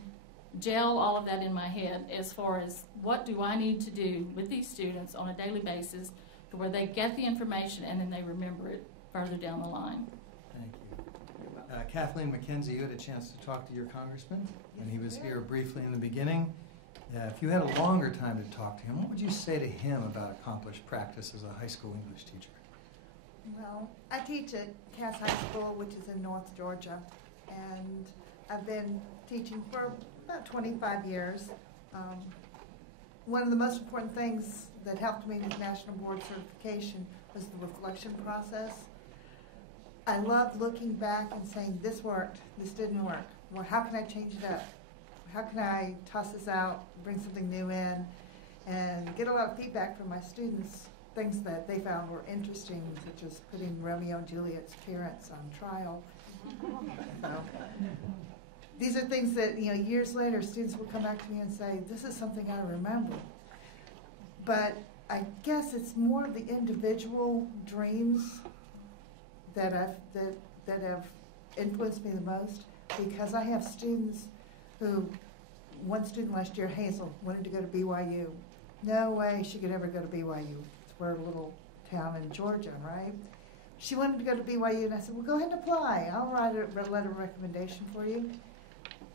gel all of that in my head as far as what do I need to do with these students on a daily basis to where they get the information and then they remember it further down the line. Thank you. Kathleen McKenzie, you had a chance to talk to your congressman, and he was here briefly in the beginning. If you had a longer time to talk to him, what would you say to him about accomplished practice as a high school English teacher? Well, I teach at Cass High School, which is in North Georgia, and I've been teaching for about 25 years. One of the most important things that helped me with National Board Certification was the reflection process. I love looking back and saying, this worked, this didn't work. Well, how can I change it up? How can I toss this out, bring something new in, and get a lot of feedback from my students, things that they found were interesting, such as putting Romeo and Juliet's parents on trial. These are things that, years later, students will come back to me and say, this is something I remember. But I guess it's more of the individual dreams that have influenced me the most, because I have students who, one student last year, Hazel, wanted to go to BYU. No way she could ever go to BYU. We're a little town in Georgia, right? She wanted to go to BYU, and I said, well, go ahead and apply. I'll write a letter of recommendation for you.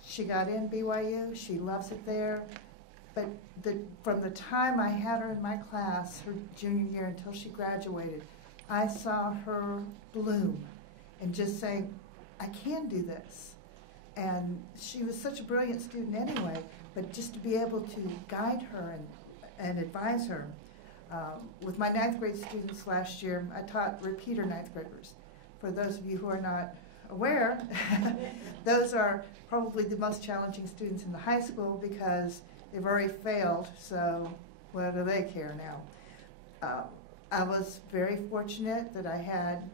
She got in BYU. She loves it there. But from the time I had her in my class, her junior year, until she graduated, I saw her bloom and just say, I can do this. And she was such a brilliant student anyway, but just to be able to guide her and advise her. With my 9th grade students last year, I taught repeater 9th graders. For those of you who are not aware, those are probably the most challenging students in the high school because they've already failed, so what do they care now? I was very fortunate that I had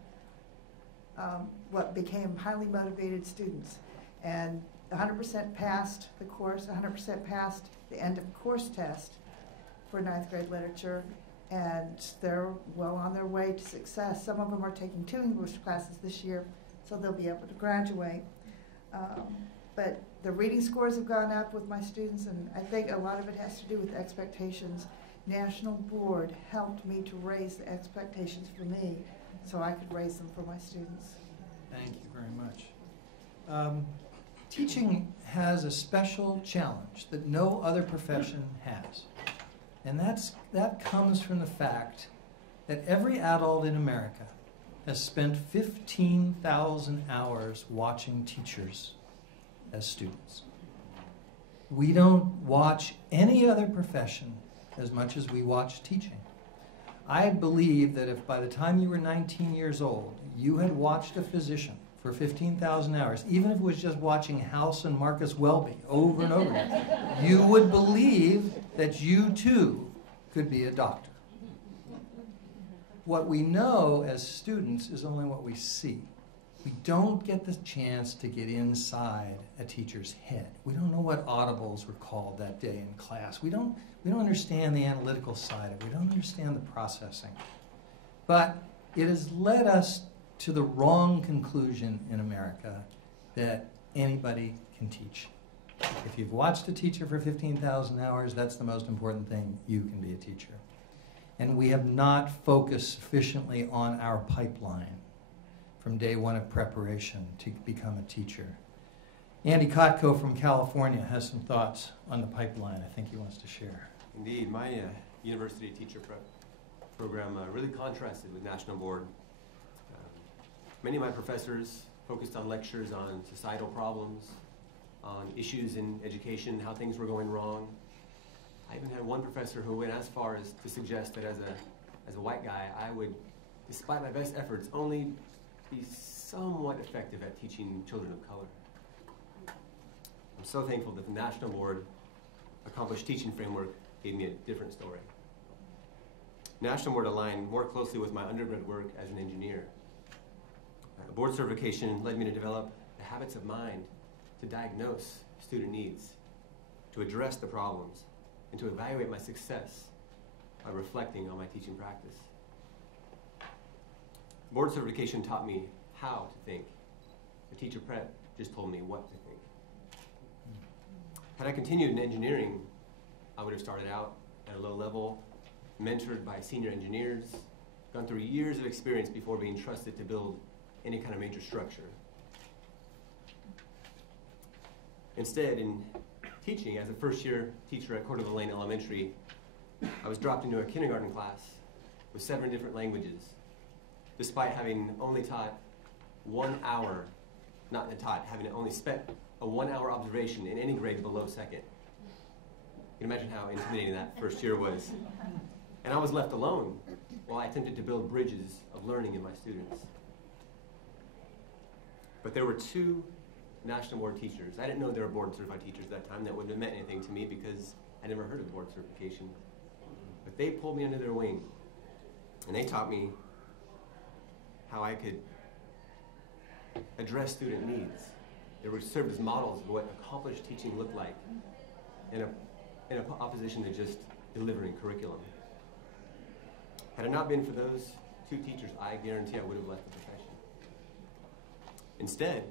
what became highly motivated students, and 100% passed the course, 100% passed the end of course test for 9th grade literature, and they're well on their way to success. Some of them are taking 2 English classes this year, so they'll be able to graduate. But the reading scores have gone up with my students, and I think a lot of it has to do with expectations. National Board helped me to raise the expectations for me so I could raise them for my students. Thank you very much. Teaching has a special challenge that no other profession has. And that comes from the fact that every adult in America has spent 15,000 hours watching teachers as students. We don't watch any other profession as much as we watch teaching. I believe that if by the time you were 19 years old, you had watched a physician for 15,000 hours, even if it was just watching House and Marcus Welby over and over again, you would believe that you too could be a doctor. What we know as students is only what we see. We don't get the chance to get inside a teacher's head. We don't know what audibles were called that day in class. We don't understand the analytical side of it. We don't understand the processing. But it has led us to the wrong conclusion in America that anybody can teach. If you've watched a teacher for 15,000 hours, that's the most important thing. You can be a teacher. And we have not focused sufficiently on our pipeline from day one of preparation to become a teacher. Andy Kotko from California has some thoughts on the pipeline I think he wants to share. Indeed, my university teacher prep program really contrasted with National Board. Many of my professors focused on lectures on societal problems, on issues in education, how things were going wrong. I even had one professor who went as far as to suggest that as a white guy, I would, despite my best efforts, only be somewhat effective at teaching children of color. I'm so thankful that the National Board Accomplished Teaching Framework gave me a different story. National Board aligned more closely with my undergrad work as an engineer. Board certification led me to develop the habits of mind to diagnose student needs, to address the problems, and to evaluate my success by reflecting on my teaching practice. Board certification taught me how to think. The teacher prep just told me what to think. Had I continued in engineering, I would have started out at a low level, mentored by senior engineers, gone through years of experience before being trusted to build any kind of major structure. Instead, in teaching as a first-year teacher at Cordova Lane Elementary, I was dropped into a kindergarten class with 7 different languages, despite having only taught 1 hour, having only spent a 1-hour observation in any grade below second. You can imagine how intimidating that first year was. And I was left alone while I attempted to build bridges of learning in my students. But there were 2 National Board teachers. I didn't know there were board certified teachers at that time. That wouldn't have meant anything to me because I never heard of board certification. But they pulled me under their wing, and they taught me how I could address student needs. They were served as models of what accomplished teaching looked like in opposition to just delivering curriculum. Had it not been for those 2 teachers, I guarantee I would have left the profession. Instead,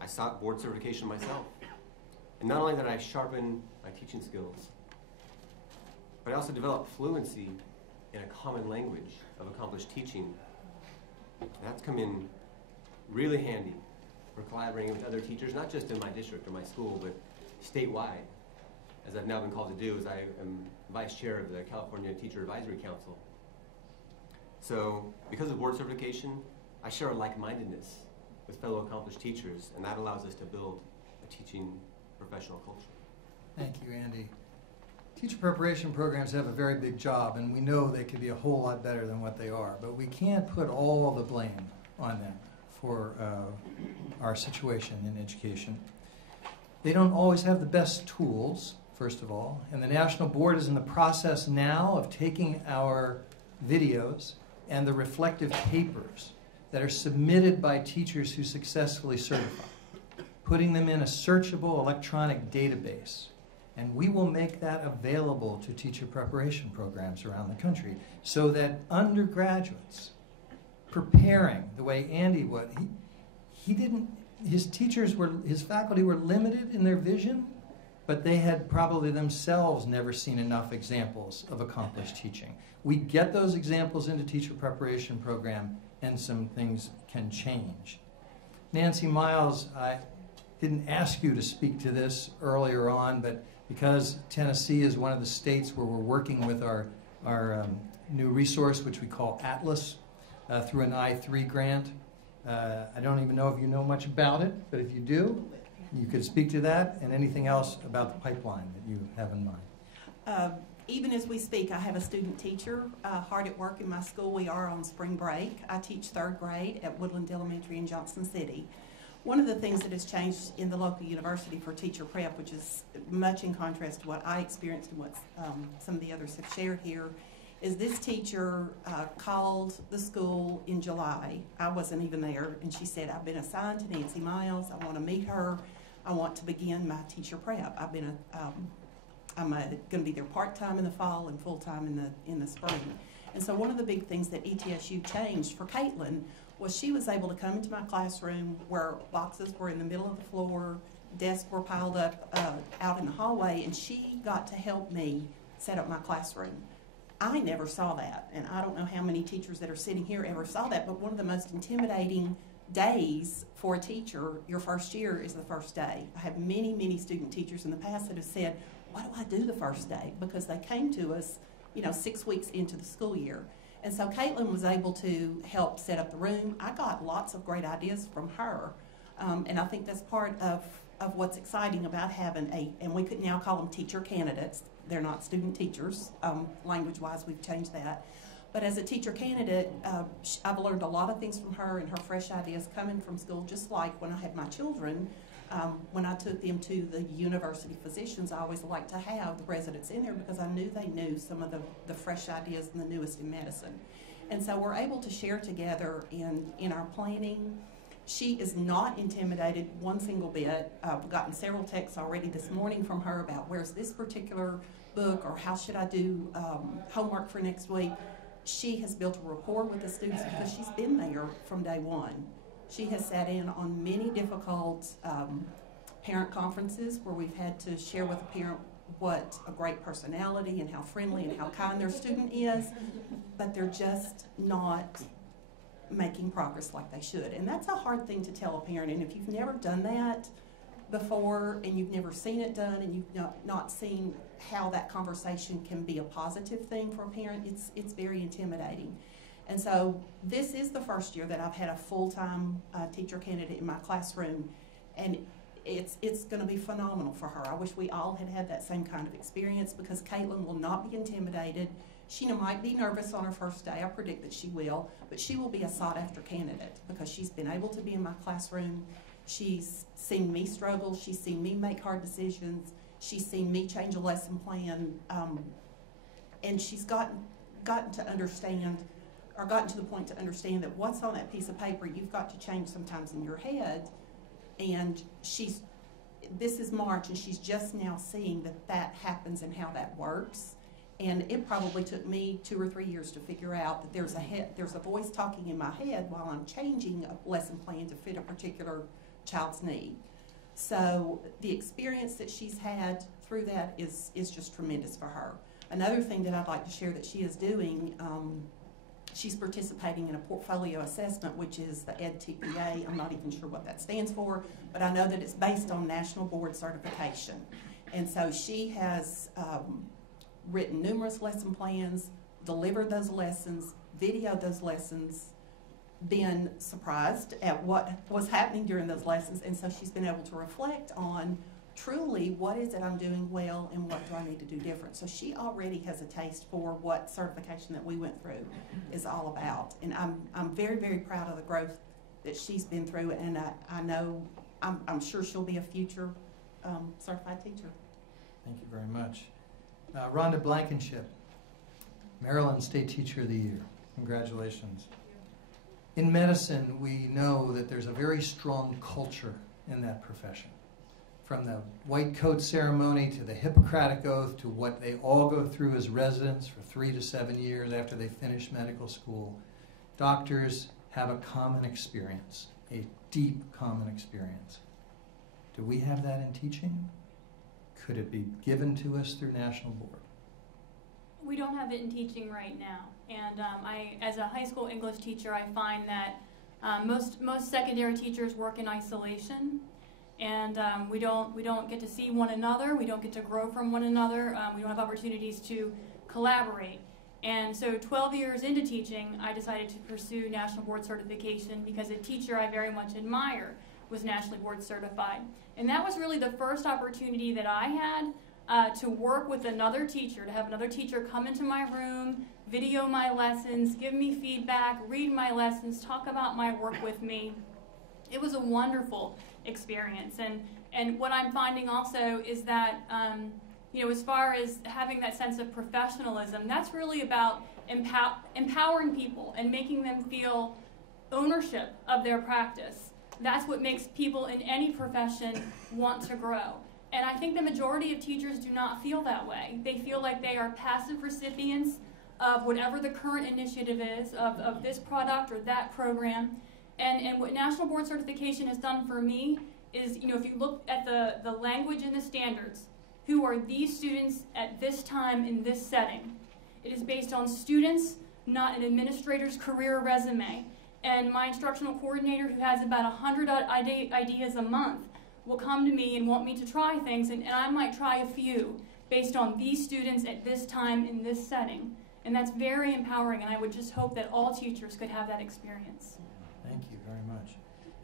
I sought board certification myself. And not only did I sharpen my teaching skills, but I also developed fluency in a common language of accomplished teaching. And that's come in really handy for collaborating with other teachers, not just in my district or my school, but statewide, as I've now been called to do, as I am vice chair of the California Teacher Advisory Council. So, because of board certification, I share a like-mindedness with fellow accomplished teachers, and that allows us to build a teaching professional culture. Thank you, Andy. Teacher preparation programs have a very big job, and we know they could be a whole lot better than what they are, but we can't put all the blame on them for our situation in education. They don't always have the best tools, first of all, and the National Board is in the process now of taking our videos and the reflective papers that are submitted by teachers who successfully certify, putting them in a searchable electronic database. And we will make that available to teacher preparation programs around the country so that undergraduates preparing the way Andy would, his faculty were limited in their vision, but they had probably themselves never seen enough examples of accomplished teaching. We get those examples into teacher preparation program, and some things can change. Nancy Miles, I didn't ask you to speak to this earlier on, but because Tennessee is one of the states where we're working with our new resource, which we call Atlas, through an I3 grant. I don't even know if you know much about it, but if you do, you could speak to that and anything else about the pipeline that you have in mind. Even as we speak, I have a student teacher hard at work in my school. We are on spring break. I teach 3rd grade at Woodland Elementary in Johnson City. One of the things that has changed in the local university for teacher prep, which is much in contrast to what I experienced and what some of the others have shared here, is this teacher called the school in July. I wasn't even there, and she said, I've been assigned to Nancy Miles. I want to meet her. I want to begin my teacher prep. I'm going to be there part-time in the fall and full-time in the spring. And so one of the big things that ETSU changed for Caitlin was she was able to come into my classroom where boxes were in the middle of the floor, desks were piled up out in the hallway, and she got to help me set up my classroom. I never saw that, and I don't know how many teachers that are sitting here ever saw that, but one of the most intimidating days for a teacher, your first year, is the first day. I have many, many student teachers in the past that have said, what do I do the first day? Because they came to us, 6 weeks into the school year. And so Caitlin was able to help set up the room. I got lots of great ideas from her, and I think that's part of what's exciting about having and we could now call them teacher candidates. They're not student teachers. Language-wise, we've changed that. But as a teacher candidate, I've learned a lot of things from her and her fresh ideas coming from school, just like when I had my children. When I took them to the university physicians, I always liked to have the residents in there because I knew they knew some of the fresh ideas and the newest in medicine. And so we're able to share together in our planning. She is not intimidated one single bit. I've gotten several texts already this morning from her about where's this particular book or how should I do homework for next week. She has built a rapport with the students because she's been there from day one. She has sat in on many difficult parent conferences where we've had to share with a parent what a great personality and how friendly and how kind their student is, but they're just not making progress like they should. And that's a hard thing to tell a parent. And if you've never done that before and you've never seen it done and you've not seen how that conversation can be a positive thing for a parent, it's very intimidating. And so this is the first year that I've had a full-time teacher candidate in my classroom, and it's going to be phenomenal for her. I wish we all had that same kind of experience because Caitlin will not be intimidated. Sheena might be nervous on her first day. I predict that she will, but she will be a sought-after candidate because she's been able to be in my classroom. She's seen me struggle. She's seen me make hard decisions. She's seen me change a lesson plan, and she's gotten to understand, or gotten to the point to understand that what's on that piece of paper you've got to change sometimes in your head. And this is March, and she's just now seeing that happens and how that works. And it probably took me 2 or 3 years to figure out that there's a voice talking in my head while I'm changing a lesson plan to fit a particular child's need. So the experience that she's had through that is just tremendous for her. Another thing that I'd like to share that she is doing, she's participating in a portfolio assessment, which is the EdTPA. I'm not even sure what that stands for, but I know that it's based on national board certification. And so she has written numerous lesson plans, delivered those lessons, videoed those lessons, been surprised at what was happening during those lessons, and so she's been able to reflect on truly what is it I'm doing well and what do I need to do different. So she already has a taste for what certification that we went through is all about, and I'm very, very proud of the growth that she's been through, and I know I'm sure she'll be a future certified teacher. Thank you very much. Rhonda Blankenship, Maryland State Teacher of the Year. Congratulations. In medicine, we know that there's a very strong culture in that profession. From the white coat ceremony to the Hippocratic Oath to what they all go through as residents for 3 to 7 years after they finish medical school, doctors have a common experience, a deep common experience. Do we have that in teaching? Could it be given to us through National Board? We don't have it in teaching right now. And as a high school English teacher, I find that most secondary teachers work in isolation, and we don't get to see one another. We don't get to grow from one another. We don't have opportunities to collaborate. And so 12 years into teaching, I decided to pursue National Board Certification because a teacher I very much admire was nationally board certified. And that was really the first opportunity that I had to work with another teacher, to have another teacher come into my room, video my lessons, give me feedback, read my lessons, talk about my work with me. It was a wonderful experience. And what I'm finding also is that, as far as having that sense of professionalism, that's really about empowering people and making them feel ownership of their practice. That's what makes people in any profession want to grow. And I think the majority of teachers do not feel that way. They feel like they are passive recipients of whatever the current initiative is, of this product or that program. And what National Board Certification has done for me is, if you look at the language and the standards, who are these students at this time in this setting? It is based on students, not an administrator's career resume. And my instructional coordinator, who has about 100 ideas a month, will come to me and want me to try things, and I might try a few based on these students at this time in this setting. And that's very empowering, and I would just hope that all teachers could have that experience. Thank you very much.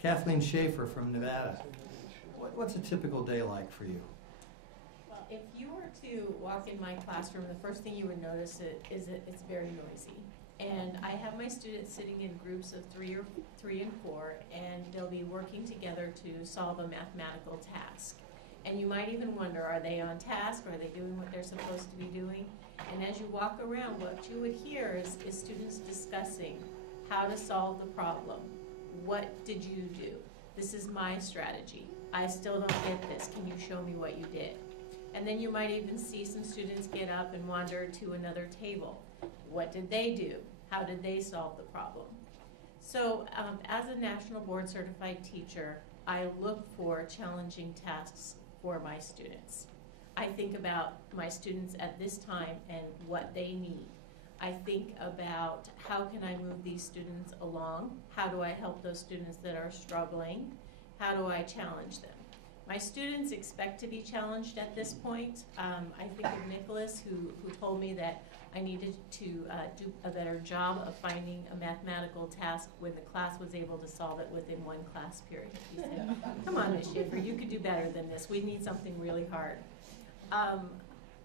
Kathleen Schaefer from Nevada. What's a typical day like for you? Well, if you were to walk in my classroom, the first thing you would notice is that it's very noisy. And I have my students sitting in groups of three and four, and they'll be working together to solve a mathematical task. And you might even wonder, are they on task? Are they doing what they're supposed to be doing? And as you walk around, what you would hear is students discussing how to solve the problem. What did you do? This is my strategy. I still don't get this. Can you show me what you did? And then you might even see some students get up and wander to another table. What did they do? How did they solve the problem? So as a National Board Certified teacher, I look for challenging tasks for my students. I think about my students at this time and what they need. I think about how can I move these students along? How do I help those students that are struggling? How do I challenge them? My students expect to be challenged at this point. I think of Nicholas, who told me that I needed to do a better job of finding a mathematical task when the class was able to solve it within one class period. He said, come on, Ms. Schiffer, you could do better than this. We need something really hard.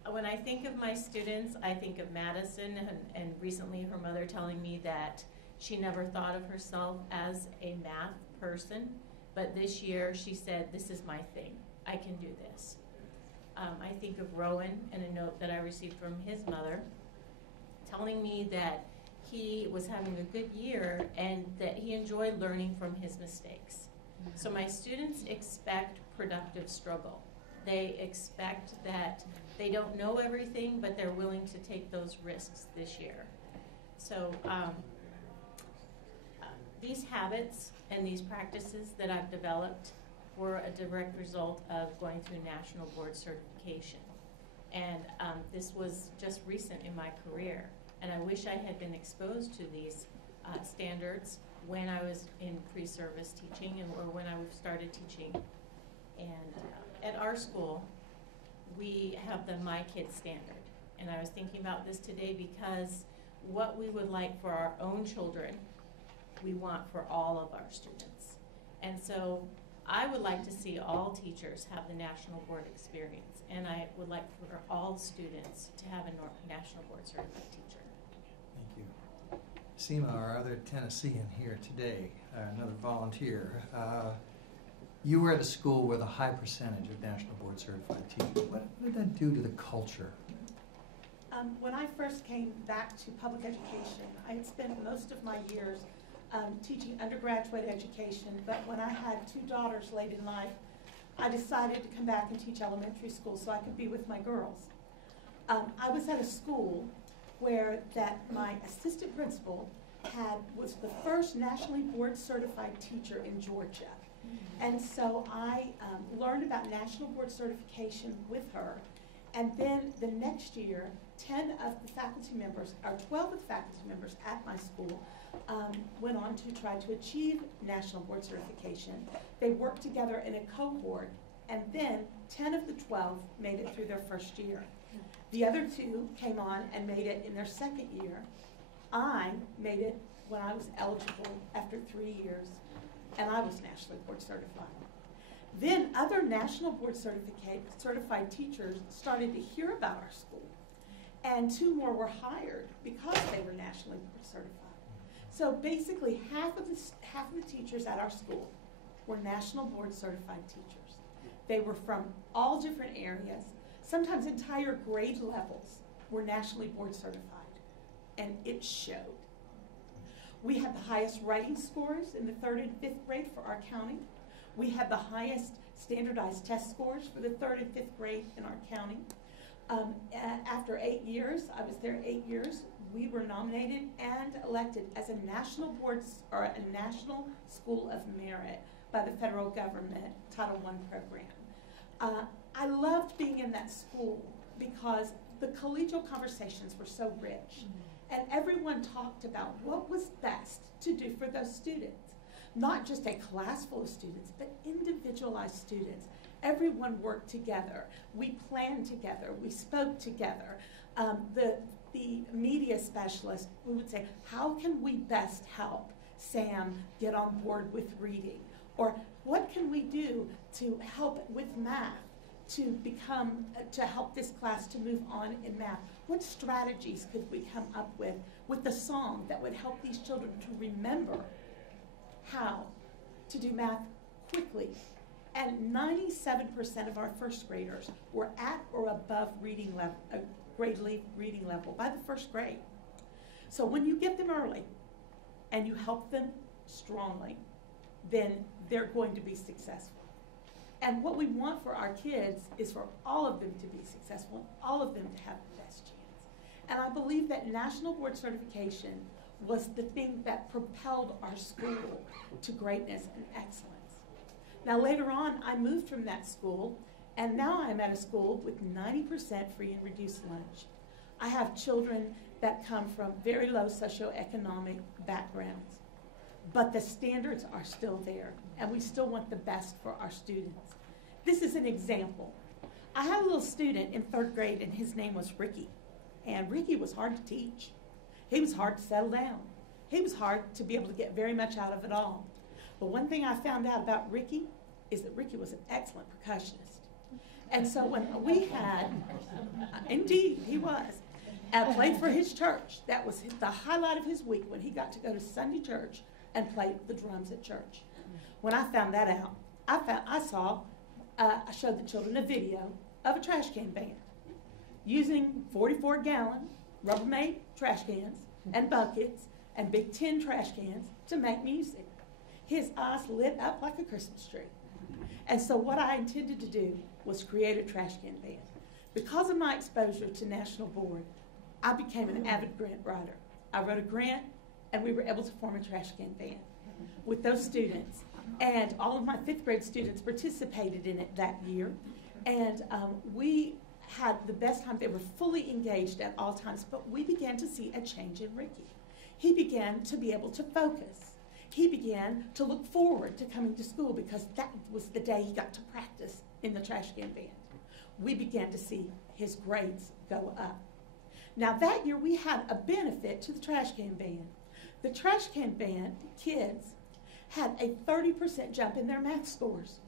When I think of my students, I think of Madison, and recently her mother telling me that she never thought of herself as a math person, but this year she said, this is my thing. I can do this. I think of Rowan and a note that I received from his mother telling me that he was having a good year and that he enjoyed learning from his mistakes. So my students expect productive struggle. They expect that they don't know everything, but they're willing to take those risks this year. So these habits and these practices that I've developed were a direct result of going through National Board certification. And this was just recent in my career. And I wish I had been exposed to these standards when I was in pre-service teaching or when I started teaching. And at our school, we have the My Kids standard. And I was thinking about this today because what we would like for our own children, we want for all of our students. And so I would like to see all teachers have the National Board experience, and I would like for all students to have a National Board certified teacher. Thank you. Seema, our other Tennessean here today, another volunteer. You were at a school with a high percentage of National Board certified teachers. What did that do to the culture? When I first came back to public education, I had spent most of my years teaching undergraduate education, but when I had two daughters late in life, I decided to come back and teach elementary school so I could be with my girls. I was at a school where my assistant principal was the first nationally board certified teacher in Georgia. And so I learned about National Board certification with her, and then the next year, 10 of the faculty members, or 12 of the faculty members at my school went on to try to achieve National Board certification. They worked together in a cohort, and then 10 of the 12 made it through their first year. The other two came on and made it in their second year. I made it when I was eligible after 3 years, and I was nationally board certified. Then other National Board certified teachers started to hear about our school, and 2 more were hired because they were nationally board certified. So basically, half of the teachers at our school were National Board certified teachers. They were from all different areas. Sometimes entire grade levels were nationally board certified, and it showed. We had the highest writing scores in the 3rd and 5th grade for our county. We had the highest standardized test scores for the 3rd and 5th grade in our county. After 8 years, I was there 8 years, we were nominated and elected as a national board or a national school of merit by the federal government Title I program. I loved being in that school because the collegial conversations were so rich, and everyone talked about what was best to do for those students. Not just a class full of students, but individualized students. Everyone worked together. We planned together. We spoke together. The media specialist, we would say, how can we best help Sam get on board with reading? Or what can we do to help with math to help this class to move on in math? what strategies could we come up with the song that would help these children to remember how to do math quickly. And 97% of our first graders were at or above reading level, grade reading level by the first grade. So when you get them early and you help them strongly, then they're going to be successful. And what we want for our kids is for all of them to be successful and all of them to have the best chance. And I believe that national board certification was the thing that propelled our school to greatness and excellence. Now later on, I moved from that school, and now I'm at a school with 90% free and reduced lunch. I have children that come from very low socioeconomic backgrounds, but the standards are still there, and we still want the best for our students. This is an example. I had a little student in 3rd grade, and his name was Ricky, and Ricky was hard to teach. He was hard to settle down. He was hard to be able to get very much out of it all. But one thing I found out about Ricky is that Ricky was an excellent percussionist. And so when we had, indeed he was, played for his church. That was the highlight of his week, when he got to go to Sunday church and play the drums at church. When I found that out, I showed the children a video of a trash can band using 44-gallon Rubbermaid trash cans and buckets and big tin trash cans to make music. His eyes lit up like a Christmas tree. And so what I intended to do was create a trash can band. Because of my exposure to National Board, I became an avid grant writer. I wrote a grant, and we were able to form a trash can band with those students. And all of my 5th grade students participated in it that year. And we had the best time. They were fully engaged at all times, but we began to see a change in Ricky. He began to be able to focus. He began to look forward to coming to school, because that was the day he got to practice in the trash can band. We began to see his grades go up. Now that year we had a benefit to the trash can band. The trash can band kids had a 30% jump in their math scores,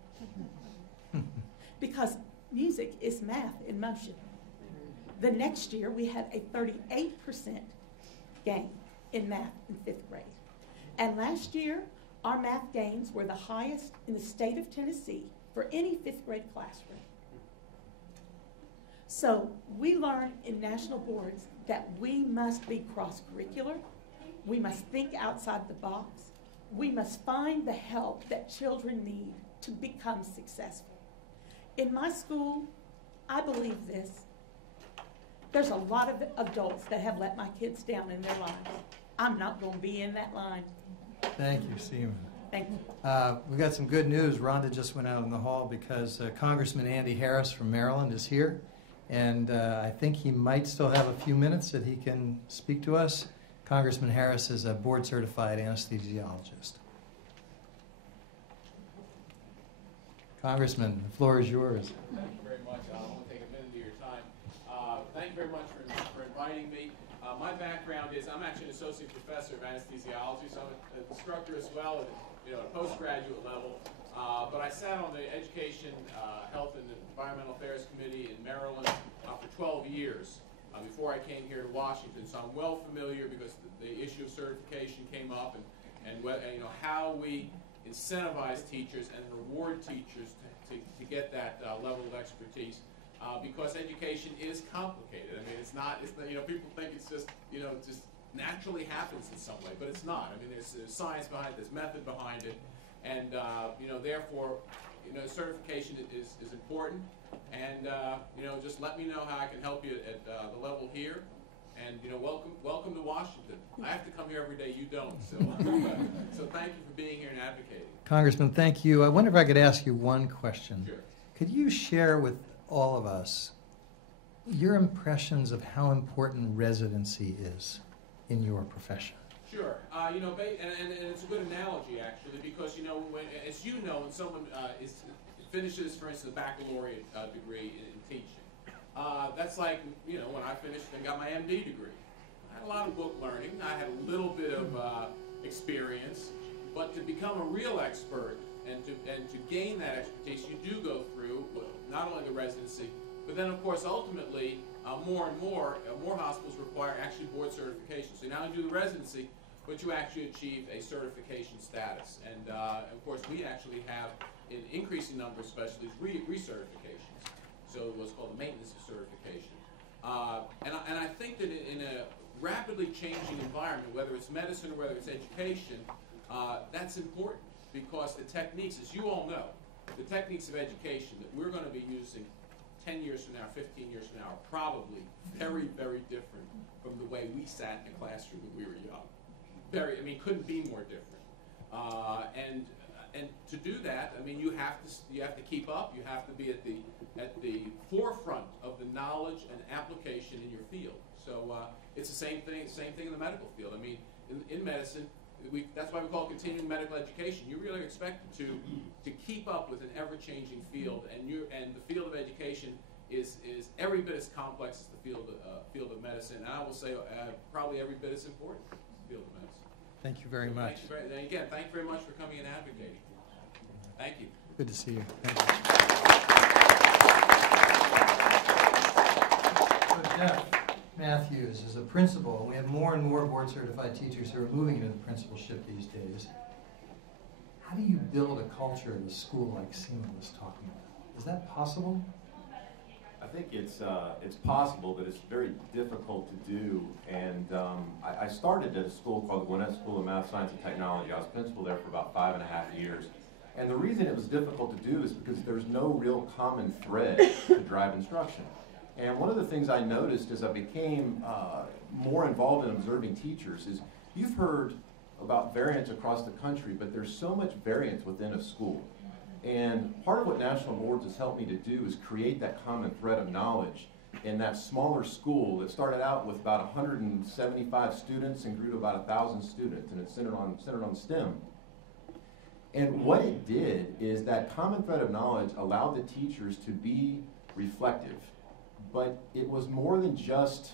because music is math in motion. The next year we had a 38% gain in math in 5th grade. And last year, our math gains were the highest in the state of Tennessee for any 5th grade classroom. So we learn in national boards that we must be cross-curricular. We must think outside the box. We must find the help that children need to become successful. In my school, I believe this. There's a lot of adults that have let my kids down in their lives. I'm not going to be in that line. Thank you, Seaman. Thank you. We've got some good news. Rhonda just went out in the hall because Congressman Andy Harris from Maryland is here. And I think he might still have a few minutes that he can speak to us. Congressman Harris is a board-certified anesthesiologist. Congressman, the floor is yours. Thank you very much. I want to take a minute of your time. Thank you very much for inviting me. My background is I'm actually an associate professor of anesthesiology, so I'm an instructor as well at a postgraduate level. But I sat on the Education, Health, and Environmental Affairs Committee in Maryland for 12 years before I came here to Washington. So I'm well familiar, because the issue of certification came up, and how we incentivize teachers and reward teachers to get that level of expertise. Because education is complicated. I mean, it's not, people think it's just, just naturally happens in some way, but it's not. I mean, there's science behind it, there's method behind it, and, therefore, certification is important, and, just let me know how I can help you at the level here, and, welcome to Washington. I have to come here every day, you don't, so, so thank you for being here and advocating. Congressman, thank you. I wonder if I could ask you one question. Sure. Could you share with all of us your impressions of how important residency is in your profession? Sure. And it's a good analogy, actually, because, when someone finishes, for instance, a baccalaureate degree in teaching, that's like, when I finished and got my MD degree. I had a lot of book learning. I had a little bit of experience, but to become a real expert and to gain that expertise, you do go through not only the residency, but then, of course, ultimately, more and more hospitals require actually board certification. So you not only do the residency, but you actually achieve a certification status. And of course, we actually have, in increasing number of specialties, recertifications. So what's called the maintenance of certification. And I think that in a rapidly changing environment, whether it's medicine or whether it's education, that's important, because the techniques, as you all know, the techniques of education that we're going to be using 10 years from now, 15 years from now, are probably very, very different from the way we sat in a classroom when we were young. Couldn't be more different. And to do that, you have to keep up. You have to be at the forefront of the knowledge and application in your field. So it's the same thing in the medical field. In medicine, that's why we call it continuing medical education. You're really expected to keep up with an ever-changing field, and the field of education is every bit as complex as the field of medicine. And I will say probably every bit as important as the field of medicine. Thank you very much. And again, thank you very much for coming and advocating. Thank you. Good to see you. Thank you. So Jeff Matthews is a principal. We have more and more board-certified teachers who are moving into the principalship these days. How do you build a culture at a school like Seema was talking about? Is that possible? I think it's possible, but it's very difficult to do. And I started at a school called the Gwinnett School of Math, Science, and Technology. I was principal there for about 5.5 years. And the reason it was difficult to do is because there's no real common thread to drive instruction. And one of the things I noticed as I became more involved in observing teachers is you've heard about variance across the country, but there's so much variance within a school. And part of what National Boards has helped me to do is create that common thread of knowledge in that smaller school that started out with about 175 students and grew to about 1,000 students, and it's centered on STEM. And what it did is that common thread of knowledge allowed the teachers to be reflective. But it was more than just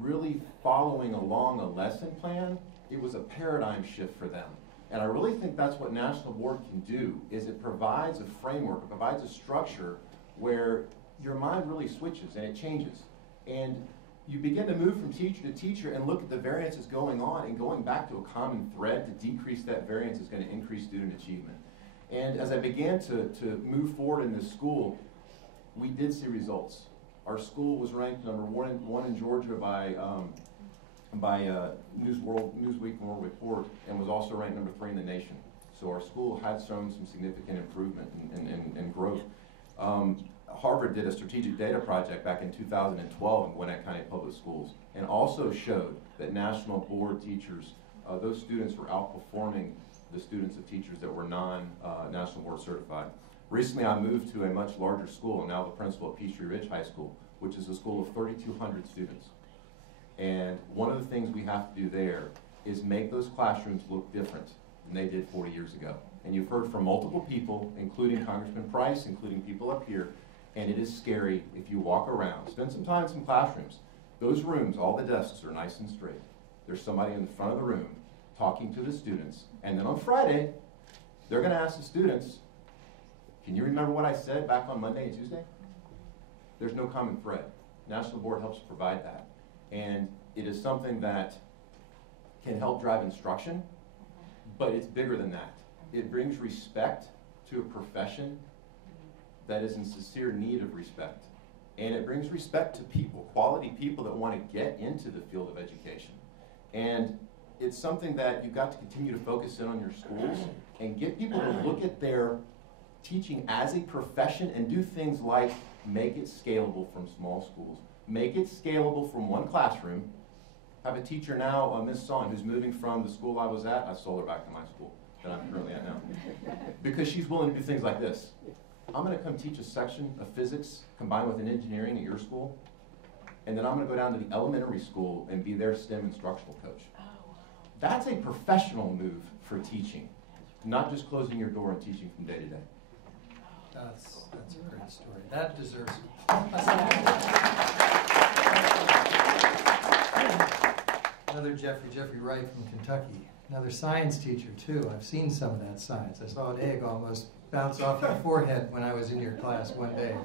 really following along a lesson plan. It was a paradigm shift for them. And I really think that's what National Board can do, is it provides a framework, it provides a structure where your mind really switches and it changes. And you begin to move from teacher to teacher and look at the variances going on, and going back to a common thread to decrease that variance is going to increase student achievement. And as I began to move forward in this school, we did see results. Our school was ranked number one in Georgia by Newsweek World Report, and was also ranked number 3 in the nation. So our school had shown some significant improvement and growth. Harvard did a strategic data project back in 2012 in Gwinnett County Public Schools, and also showed that National Board teachers, those students were outperforming the students of teachers that were non-National Board certified. Recently, I moved to a much larger school, and now the principal at Peachtree Ridge High School, which is a school of 3,200 students. And one of the things we have to do there is make those classrooms look different than they did 40 years ago. And you've heard from multiple people, including Congressman Price, including people up here, and it is scary if you walk around. Spend some time in some classrooms. Those rooms, all the desks are nice and straight. There's somebody in the front of the room talking to the students. And then on Friday, they're going to ask the students, can you remember what I said back on Monday and Tuesday? There's no common thread. National Board helps provide that. And it is something that can help drive instruction, but it's bigger than that. It brings respect to a profession that is in sincere need of respect. And it brings respect to people, quality people that want to get into the field of education. And it's something that you've got to continue to focus in on your schools and get people to look at their teaching as a profession and do things like make it scalable from small schools. Make it scalable from one classroom. I have a teacher now, Ms. Son, who's moving from the school I was at. I sold her back to my school that I'm currently at now. Because she's willing to do things like this. I'm going to come teach a section of physics combined with an engineering at your school, and then I'm going to go down to the elementary school and be their STEM instructional coach. That's a professional move for teaching, not just closing your door and teaching from day to day. That's a great story. That deserves another Jeffrey Wright from Kentucky, another science teacher too. I've seen some of that science. I saw an egg almost bounce off your forehead when I was in your class one day.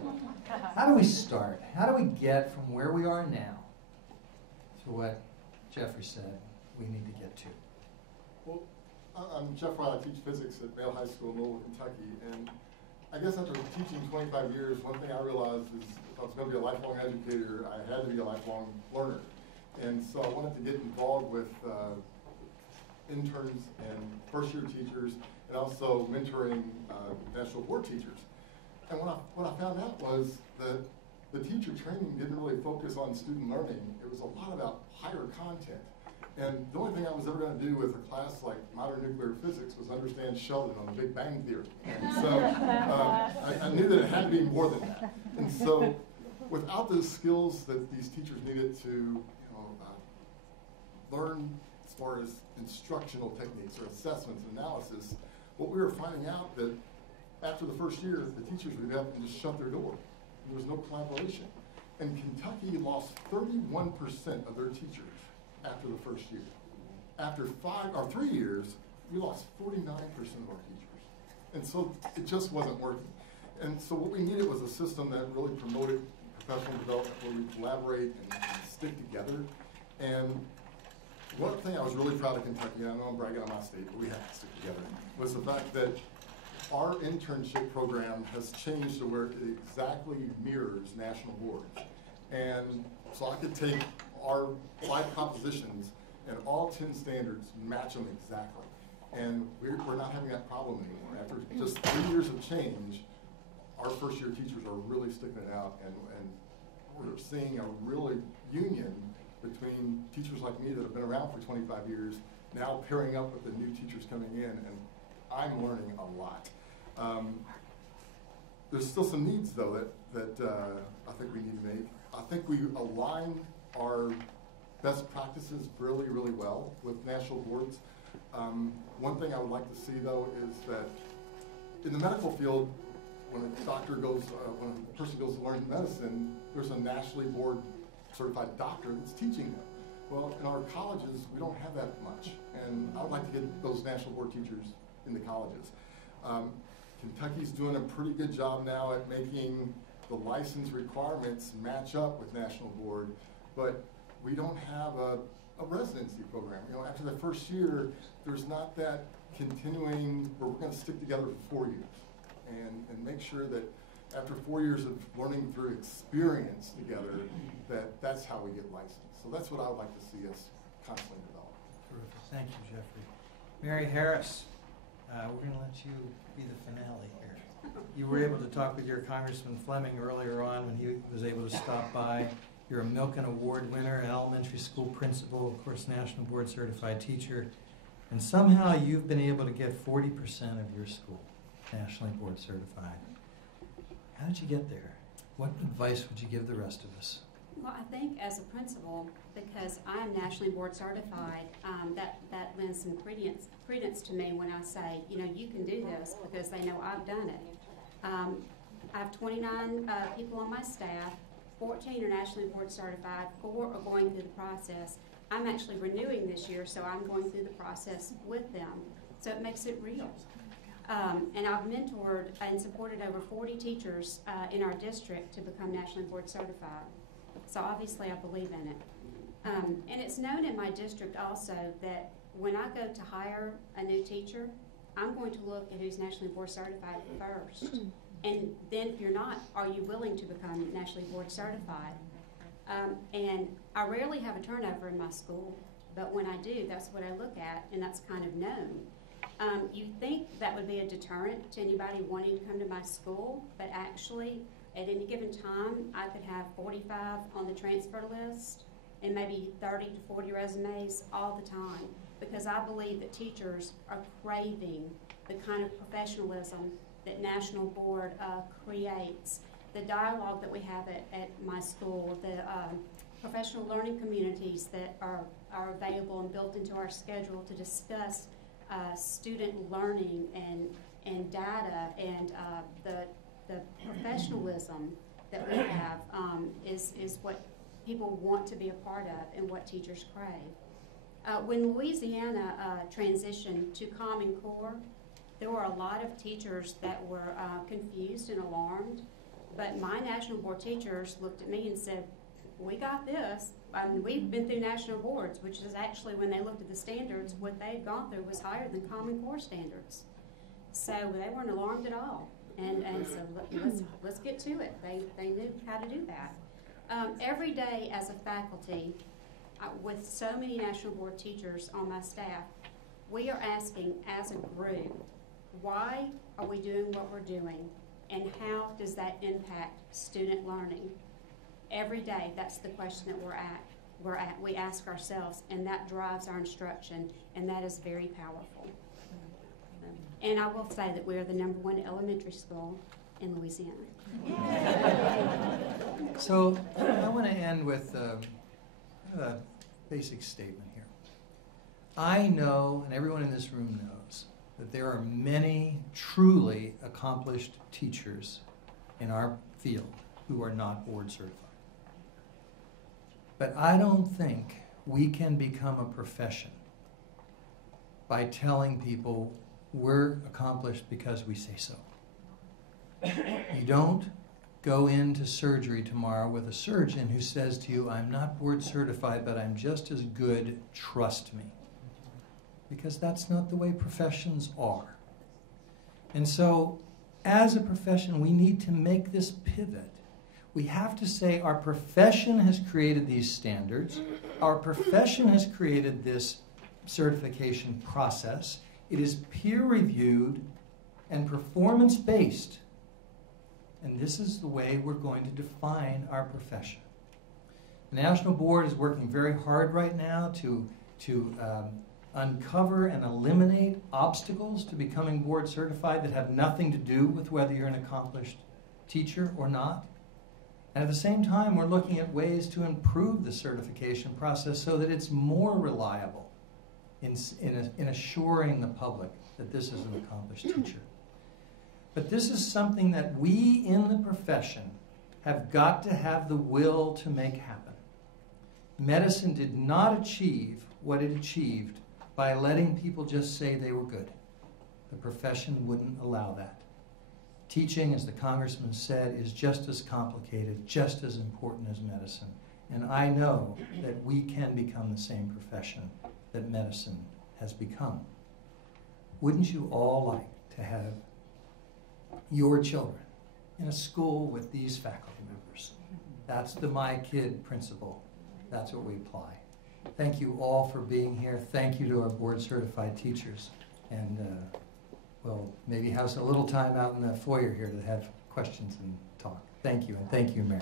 How do we start? How do we get from where we are now to what Jeffrey said we need to get to? Well, I'm Jeff Ryle. I teach physics at Vail High School in Louisville, Kentucky. And I guess after teaching 25 years, one thing I realized is if I was going to be a lifelong educator, I had to be a lifelong learner. And so I wanted to get involved with interns and first-year teachers and also mentoring national board teachers. And what I found out was that the teacher training didn't really focus on student learning. It was a lot about higher content. And the only thing I was ever going to do with a class like modern nuclear physics was understand Sheldon on the Big Bang Theory. And so I knew that it had to be more than that. And so without those skills that these teachers needed to learn as far as instructional techniques or assessments and analysis, what we were finding out that after the first year, the teachers would get up and just shut their door. There was no collaboration. And Kentucky lost 31% of their teachers after the first year. After 3 years, we lost 49% of our teachers. And so it just wasn't working. And so what we needed was a system that really promoted professional development where we collaborate and stick together. And one thing I was really proud of Kentucky, and I know I'm bragging on my state, but we have to stick together, was the fact that our internship program has changed to where it exactly mirrors national boards. And so I could take our 5 propositions and all 10 standards, match them exactly. And we're not having that problem anymore. After just 3 years of change, our first year teachers are really sticking it out, and we're seeing a really union between teachers like me that have been around for 25 years, now pairing up with the new teachers coming in, and I'm learning a lot. There's still some needs, though, that I think we need to make. I think we align our best practices really, really well with national boards. One thing I would like to see, though, is that in the medical field, when a doctor goes, when a person goes to learn medicine, there's a nationally board certified doctor that's teaching them. Well, in our colleges, we don't have that much, and I would like to get those national board teachers in the colleges. Kentucky's doing a pretty good job now at making the license requirements match up with national board, but we don't have a residency program. You know, after the first year, there's not that continuing where we're going to stick together for 4 years and make sure that after 4 years of learning through experience together, that's how we get licensed. So that's what I would like to see us constantly develop. Terrific. Thank you, Jeffrey. Mary Harris, we're going to let you be the finale here. You were able to talk with your Congressman Fleming earlier on when he was able to stop by. You're a Milken Award winner, an elementary school principal, of course, National Board Certified teacher, and somehow you've been able to get 40% of your school nationally board certified. How did you get there? What advice would you give the rest of us? Well, I think as a principal, because I'm nationally board certified, that lends some credence to me when I say, you know, you can do this because they know I've done it. I have 29 people on my staff. 14 are nationally board certified. 4 are going through the process. I'm actually renewing this year, so I'm going through the process with them. So it makes it real. And I've mentored and supported over 40 teachers in our district to become nationally board certified. So obviously I believe in it. And it's known in my district also that when I go to hire a new teacher, I'm going to look at who's nationally board certified first. And then if you're not, are you willing to become nationally board certified? And I rarely have a turnover in my school, but when I do, that's what I look at, and that's kind of known. You think that would be a deterrent to anybody wanting to come to my school, but actually, at any given time, I could have 45 on the transfer list and maybe 30 to 40 resumes all the time, because I believe that teachers are craving the kind of professionalism that National Board creates, the dialogue that we have at my school, the professional learning communities that are available and built into our schedule to discuss student learning and data, and the professionalism that we have is what people want to be a part of and what teachers crave. When Louisiana transitioned to Common Core, there were a lot of teachers that were confused and alarmed But my national board teachers looked at me and said, we got this. I mean, we've been through national boards, which is actually, when they looked at the standards, what they had gone through was higher than Common Core standards. So they weren't alarmed at all. And so let's get to it. They knew how to do that. Every day as a faculty, with so many national board teachers on my staff, we are asking as a group, why are we doing what we're doing, and how does that impact student learning? Every day, that's the question that we ask ourselves, and that drives our instruction, and that is very powerful. And I will say that we are the #1 elementary school in Louisiana. So I want to end with a basic statement here. I know, and everyone in this room knows, that there are many truly accomplished teachers in our field who are not board certified. But I don't think we can become a profession by telling people we're accomplished because we say so. You don't go into surgery tomorrow with a surgeon who says to you, I'm not board certified, but I'm just as good, trust me. Because that's not the way professions are. And so, as a profession, we need to make this pivot. We have to say our profession has created these standards. Our profession has created this certification process. It is peer-reviewed and performance-based. And this is the way we're going to define our profession. The National Board is working very hard right now to uncover and eliminate obstacles to becoming board certified that have nothing to do with whether you're an accomplished teacher or not. And at the same time, we're looking at ways to improve the certification process so that it's more reliable in assuring the public that this is an accomplished teacher. But this is something that we in the profession have got to have the will to make happen. Medicine did not achieve what it achieved by letting people just say they were good. The profession wouldn't allow that. Teaching, as the congressman said, is just as complicated, just as important as medicine. And I know that we can become the same profession that medicine has become. Wouldn't you all like to have your children in a school with these faculty members? That's the My Kid principle. That's what we apply. Thank you all for being here. Thank you to our board certified teachers. And we'll maybe have a little time out in the foyer here to have questions and talk. Thank you, and thank you, Mayor.